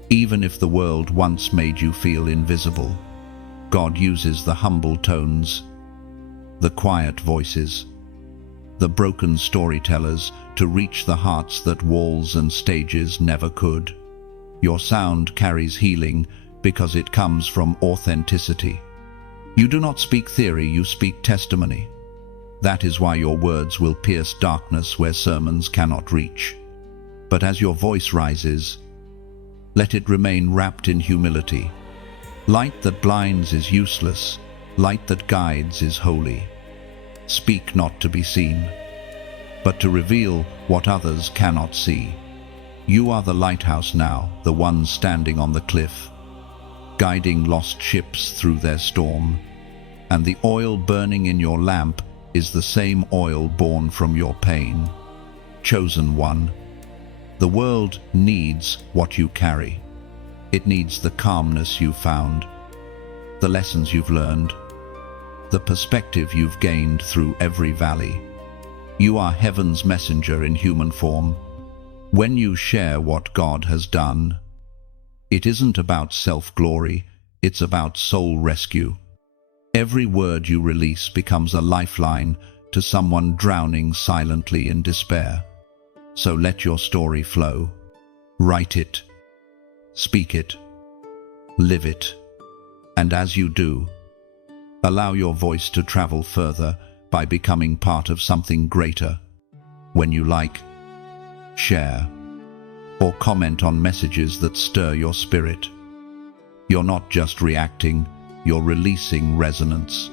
Even if the world once made you feel invisible, God uses the humble tones, the quiet voices, the broken storytellers to reach the hearts that walls and stages never could. Your sound carries healing because it comes from authenticity. You do not speak theory, you speak testimony. That is why your words will pierce darkness where sermons cannot reach. But as your voice rises, let it remain wrapped in humility. Light that blinds is useless, light that guides is holy. Speak not to be seen, but to reveal what others cannot see. You are the lighthouse now, the one standing on the cliff, guiding lost ships through their storm, and the oil burning in your lamp is the same oil born from your pain. Chosen one, the world needs what you carry. It needs the calmness you've found, the lessons you've learned, the perspective you've gained through every valley. You are heaven's messenger in human form. When you share what God has done, it isn't about self-glory, it's about soul rescue. Every word you release becomes a lifeline to someone drowning silently in despair. So let your story flow. Write it, speak it, live it, and as you do, allow your voice to travel further by becoming part of something greater. When you like, share, or comment on messages that stir your spirit, you're not just reacting, you're releasing resonance.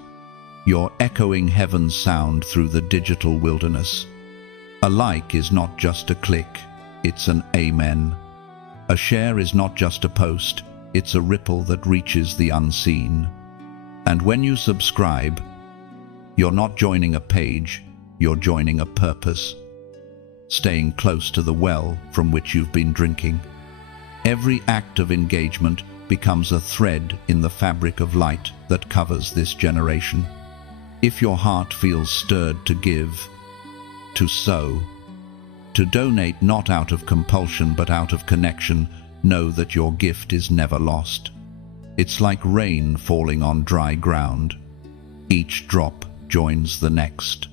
You're echoing heaven's sound through the digital wilderness. A like is not just a click, it's an amen. A share is not just a post, it's a ripple that reaches the unseen. And when you subscribe, you're not joining a page, you're joining a purpose, staying close to the well from which you've been drinking. Every act of engagement becomes a thread in the fabric of light that covers this generation. If your heart feels stirred to give, to sow, to donate not out of compulsion but out of connection, know that your gift is never lost. It's like rain falling on dry ground. Each drop joins the next,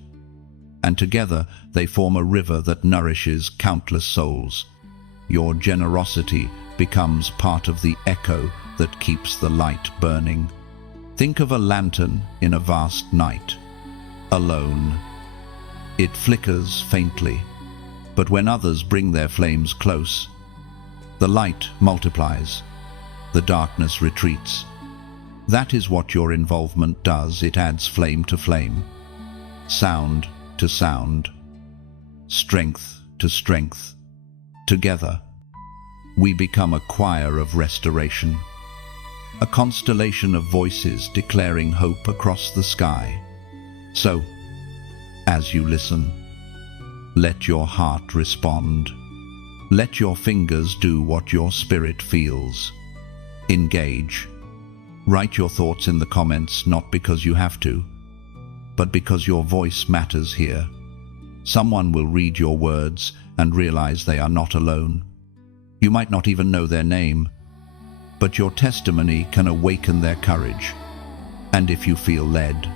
and together they form a river that nourishes countless souls. Your generosity becomes part of the echo that keeps the light burning. Think of a lantern in a vast night, alone. It flickers faintly, but when others bring their flames close, the light multiplies, the darkness retreats. That is what your involvement does. It adds flame to flame, sound to sound, strength to strength. Together, we become a choir of restoration, a constellation of voices declaring hope across the sky. So, as you listen, let your heart respond. Let your fingers do what your spirit feels. Engage. Write your thoughts in the comments, not because you have to, but because your voice matters here. Someone will read your words and realize they are not alone. You might not even know their name, but your testimony can awaken their courage. And if you feel led,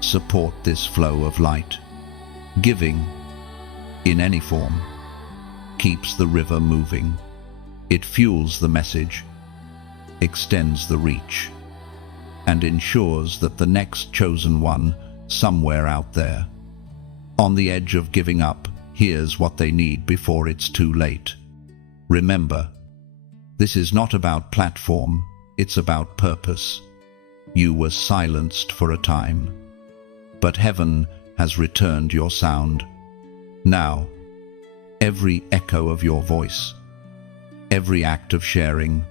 support this flow of light. Giving, in any form, keeps the river moving. It fuels the message, extends the reach, and ensures that the next chosen one, somewhere out there, on the edge of giving up, hears what they need before it's too late. Remember, this is not about platform, it's about purpose. You were silenced for a time, but heaven has returned your sound. Now, every echo of your voice, every act of sharing,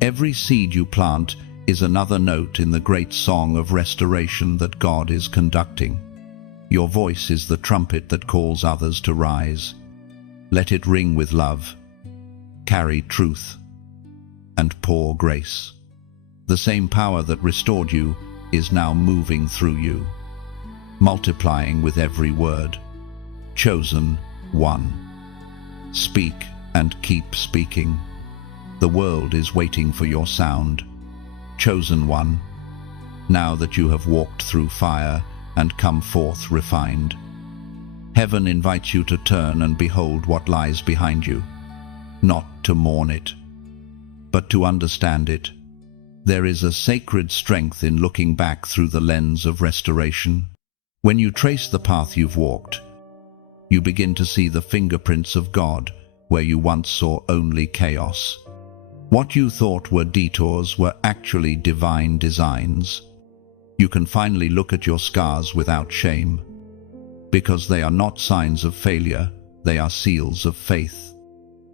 every seed you plant is another note in the great song of restoration that God is conducting. Your voice is the trumpet that calls others to rise. Let it ring with love, carry truth, and pour grace. The same power that restored you is now moving through you, multiplying with every word. Chosen one. Speak and keep speaking. The world is waiting for your sound. Chosen one, now that you have walked through fire and come forth refined, heaven invites you to turn and behold what lies behind you, not to mourn it, but to understand it. There is a sacred strength in looking back through the lens of restoration. When you trace the path you've walked, you begin to see the fingerprints of God where you once saw only chaos. What you thought were detours were actually divine designs. You can finally look at your scars without shame, because they are not signs of failure, they are seals of faith.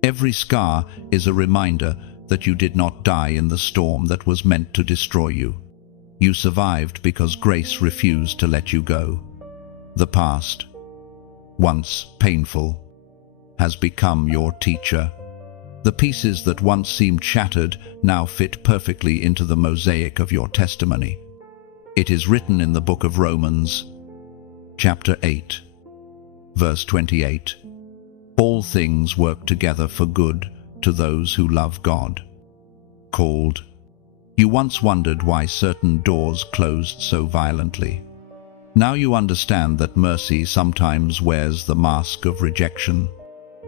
Every scar is a reminder that you did not die in the storm that was meant to destroy you. You survived because grace refused to let you go. The past, once painful, has become your teacher. The pieces that once seemed shattered now fit perfectly into the mosaic of your testimony. It is written in the book of Romans, chapter 8, verse 28. All things work together for good to those who love God. Called. You once wondered why certain doors closed so violently. Now you understand that mercy sometimes wears the mask of rejection.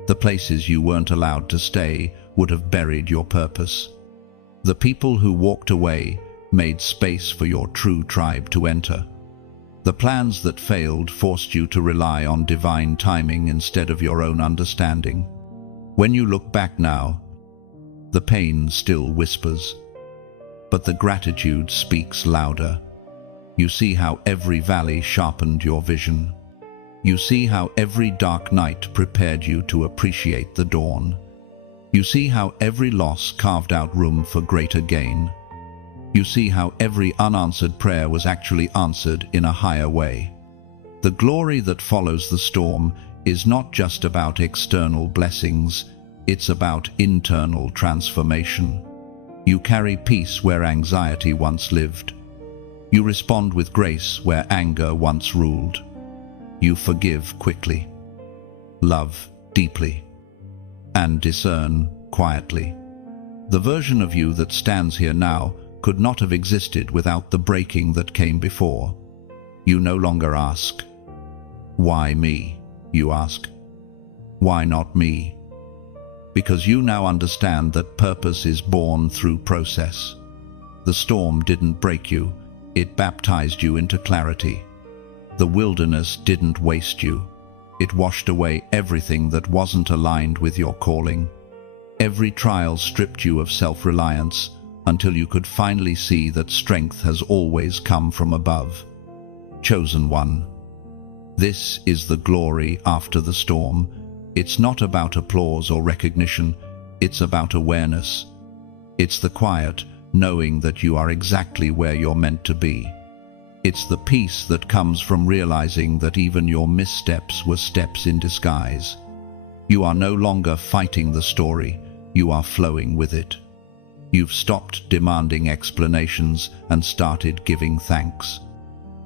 The places you weren't allowed to stay would have buried your purpose. The people who walked away made space for your true tribe to enter. The plans that failed forced you to rely on divine timing instead of your own understanding. When you look back now, the pain still whispers, but the gratitude speaks louder. You see how every valley sharpened your vision. You see how every dark night prepared you to appreciate the dawn. You see how every loss carved out room for greater gain. You see how every unanswered prayer was actually answered in a higher way. The glory that follows the storm is not just about external blessings, it's about internal transformation. You carry peace where anxiety once lived. You respond with grace where anger once ruled. You forgive quickly, love deeply, and discern quietly. The version of you that stands here now could not have existed without the breaking that came before. You no longer ask, "Why me?" You ask, "Why not me?" Because you now understand that purpose is born through process. The storm didn't break you, it baptized you into clarity. The wilderness didn't waste you, it washed away everything that wasn't aligned with your calling. Every trial stripped you of self-reliance until you could finally see that strength has always come from above. Chosen one. This is the glory after the storm. It's not about applause or recognition, it's about awareness. It's the quiet, knowing that you are exactly where you're meant to be. It's the peace that comes from realizing that even your missteps were steps in disguise. You are no longer fighting the story, you are flowing with it. You've stopped demanding explanations and started giving thanks.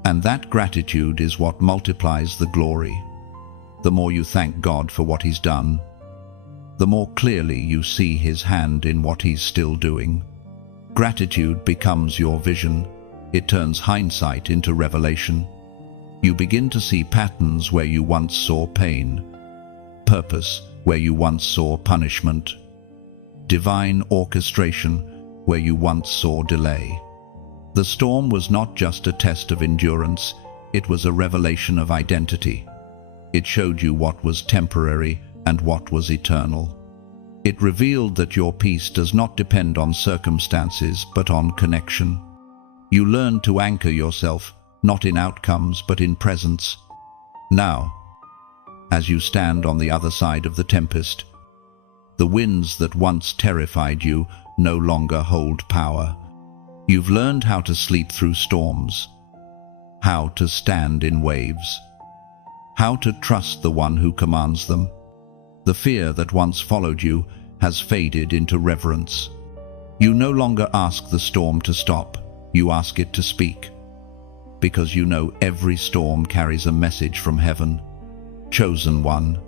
And that gratitude is what multiplies the glory. The more you thank God for what He's done, the more clearly you see His hand in what He's still doing. Gratitude becomes your vision, it turns hindsight into revelation. You begin to see patterns where you once saw pain, purpose where you once saw punishment, divine orchestration where you once saw delay. The storm was not just a test of endurance, it was a revelation of identity. It showed you what was temporary and what was eternal. It revealed that your peace does not depend on circumstances but on connection. You learned to anchor yourself, not in outcomes but in presence. Now, as you stand on the other side of the tempest, the winds that once terrified you no longer hold power. You've learned how to sleep through storms, how to stand in waves, how to trust the one who commands them. The fear that once followed you has faded into reverence. You no longer ask the storm to stop, you ask it to speak. Because you know every storm carries a message from heaven. Chosen one.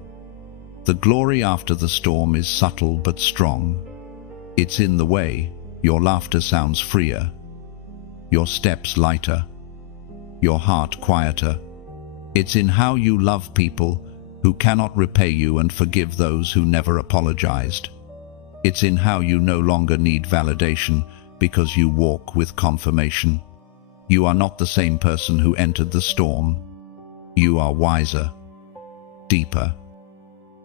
The glory after the storm is subtle but strong. It's in the way your laughter sounds freer, your steps lighter, your heart quieter. It's in how you love people who cannot repay you and forgive those who never apologized. It's in how you no longer need validation because you walk with confirmation. You are not the same person who entered the storm. You are wiser, deeper,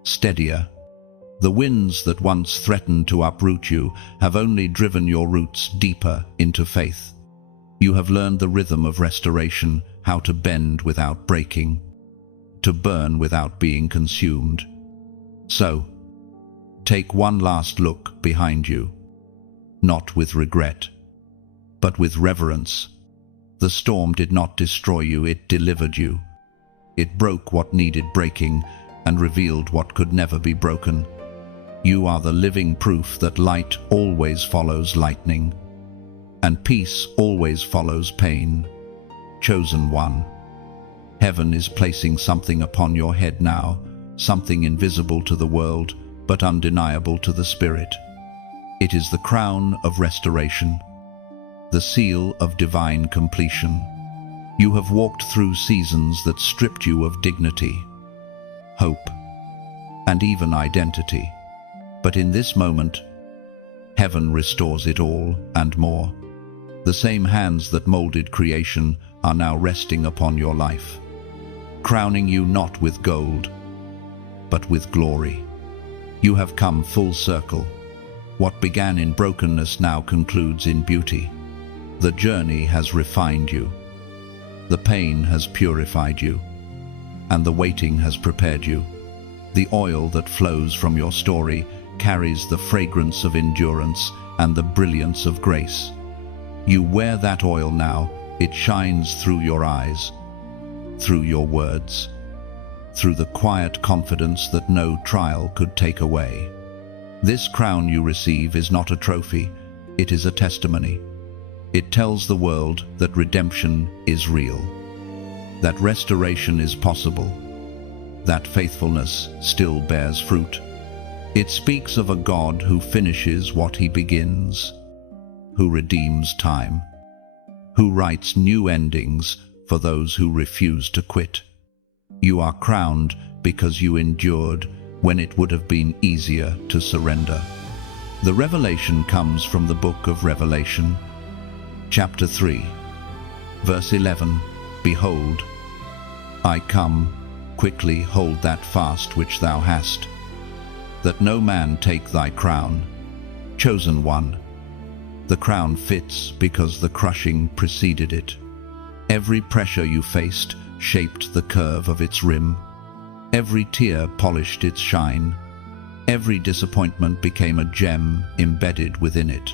steadier. The winds that once threatened to uproot you have only driven your roots deeper into faith. You have learned the rhythm of restoration, how to bend without breaking, to burn without being consumed. So, take one last look behind you, not with regret, but with reverence. The storm did not destroy you, it delivered you. It broke what needed breaking and revealed what could never be broken. You are the living proof that light always follows lightning, and peace always follows pain. Chosen one. Heaven is placing something upon your head now, something invisible to the world, but undeniable to the spirit. It is the crown of restoration, the seal of divine completion. You have walked through seasons that stripped you of dignity, hope, and even identity. But in this moment, heaven restores it all and more. The same hands that molded creation are now resting upon your life, crowning you not with gold, but with glory. You have come full circle. What began in brokenness now concludes in beauty. The journey has refined you. The pain has purified you, and the waiting has prepared you. The oil that flows from your story carries the fragrance of endurance and the brilliance of grace. You wear that oil now. It shines through your eyes, through your words, through the quiet confidence that no trial could take away. This crown you receive is not a trophy, it is a testimony. It tells the world that redemption is real, that restoration is possible, that faithfulness still bears fruit. It speaks of a God who finishes what he begins, who redeems time, who writes new endings for those who refuse to quit. You are crowned because you endured when it would have been easier to surrender. The revelation comes from the book of Revelation, chapter 3, verse 11. Behold, I come, quickly hold that fast which thou hast, that no man take thy crown. Chosen one. The crown fits because the crushing preceded it. Every pressure you faced shaped the curve of its rim. Every tear polished its shine. Every disappointment became a gem embedded within it.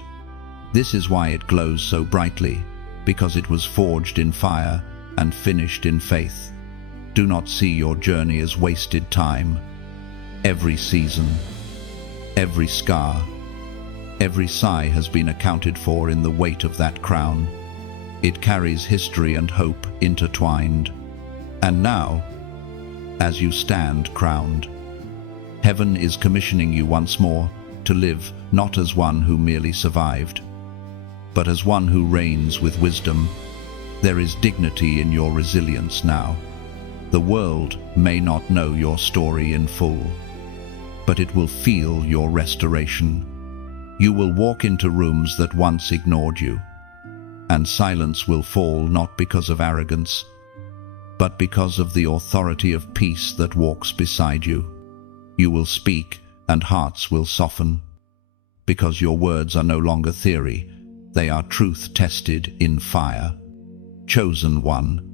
This is why it glows so brightly, because it was forged in fire and finished in faith. Do not see your journey as wasted time. Every season, every scar, every sigh has been accounted for in the weight of that crown. It carries history and hope intertwined. And now, as you stand crowned, heaven is commissioning you once more to live not as one who merely survived, but as one who reigns with wisdom, There is dignity in your resilience now. The world may not know your story in full, but it will feel your restoration. You will walk into rooms that once ignored you, and silence will fall not because of arrogance, but because of the authority of peace that walks beside you. You will speak, and hearts will soften, because your words are no longer theory, they are truth tested in fire. Chosen one.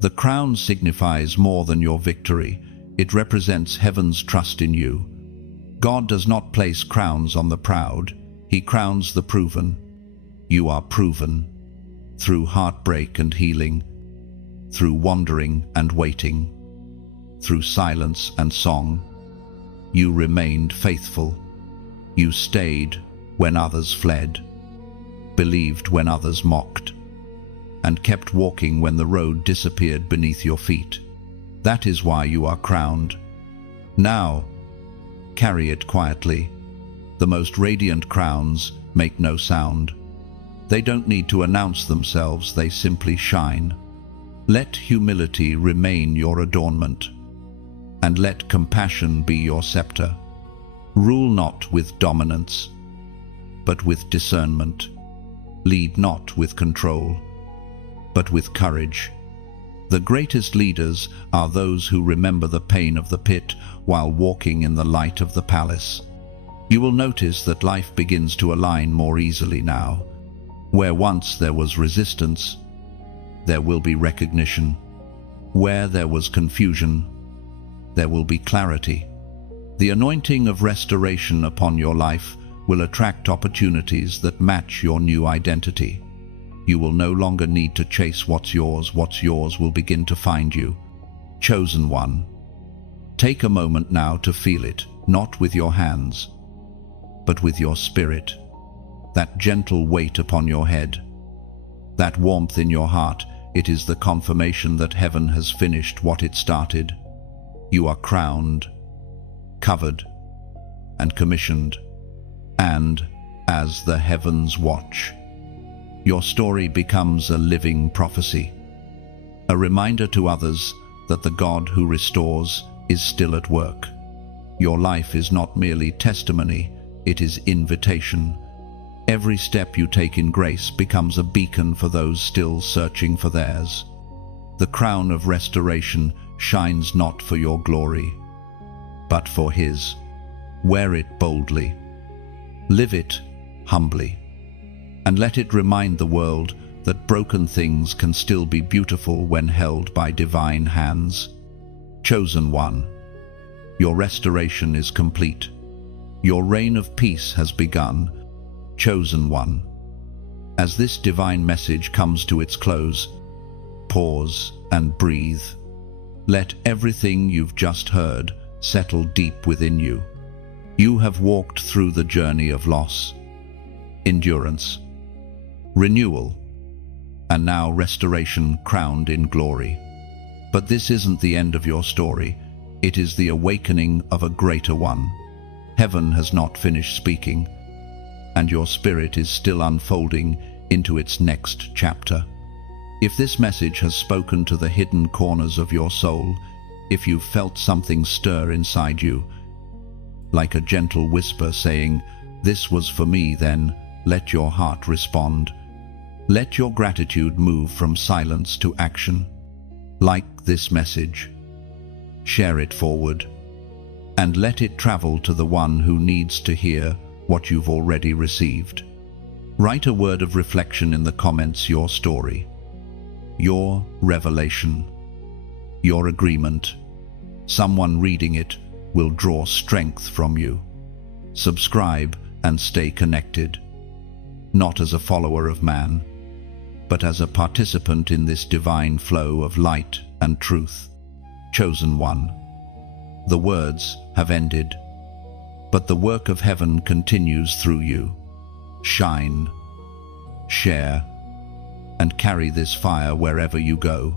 The crown signifies more than your victory. It represents heaven's trust in you. God does not place crowns on the proud. He crowns the proven. You are proven. Through heartbreak and healing, through wandering and waiting, through silence and song, you remained faithful. You stayed when others fled, believed when others mocked, and kept walking when the road disappeared beneath your feet. That is why you are crowned. Now, carry it quietly. The most radiant crowns make no sound. They don't need to announce themselves, they simply shine. Let humility remain your adornment, and let compassion be your scepter. Rule not with dominance, but with discernment. Lead not with control, but with courage. The greatest leaders are those who remember the pain of the pit while walking in the light of the palace. You will notice that life begins to align more easily now. Where once there was resistance, there will be recognition. Where there was confusion, there will be clarity. The anointing of restoration upon your life will attract opportunities that match your new identity. You will no longer need to chase what's yours will begin to find you. Chosen one. Take a moment now to feel it, not with your hands, but with your spirit. That gentle weight upon your head, that warmth in your heart, it is the confirmation that heaven has finished what it started. You are crowned, covered, and commissioned, and as the heavens watch, your story becomes a living prophecy, a reminder to others that the God who restores is still at work. Your life is not merely testimony, it is invitation. Every step you take in grace becomes a beacon for those still searching for theirs. The crown of restoration shines not for your glory, but for His. Wear it boldly. Live it humbly. And let it remind the world that broken things can still be beautiful when held by divine hands. Chosen one. Your restoration is complete. Your reign of peace has begun. Chosen one. As this divine message comes to its close, pause and breathe. Let everything you've just heard settle deep within you. You have walked through the journey of loss, endurance, renewal, and now restoration crowned in glory. But this isn't the end of your story. It is the awakening of a greater one. Heaven has not finished speaking, and your spirit is still unfolding into its next chapter. If this message has spoken to the hidden corners of your soul, if you've felt something stir inside you, like a gentle whisper saying, "This was for me," then let your heart respond. Let your gratitude move from silence to action. Like this message, share it forward, and let it travel to the one who needs to hear what you've already received. Write a word of reflection in the comments, your story, your revelation, your agreement. Someone reading it will draw strength from you. Subscribe and stay connected, not as a follower of man, but as a participant in this divine flow of light and truth. Chosen one. The words have ended, but the work of heaven continues through you. Shine, share, and carry this fire wherever you go.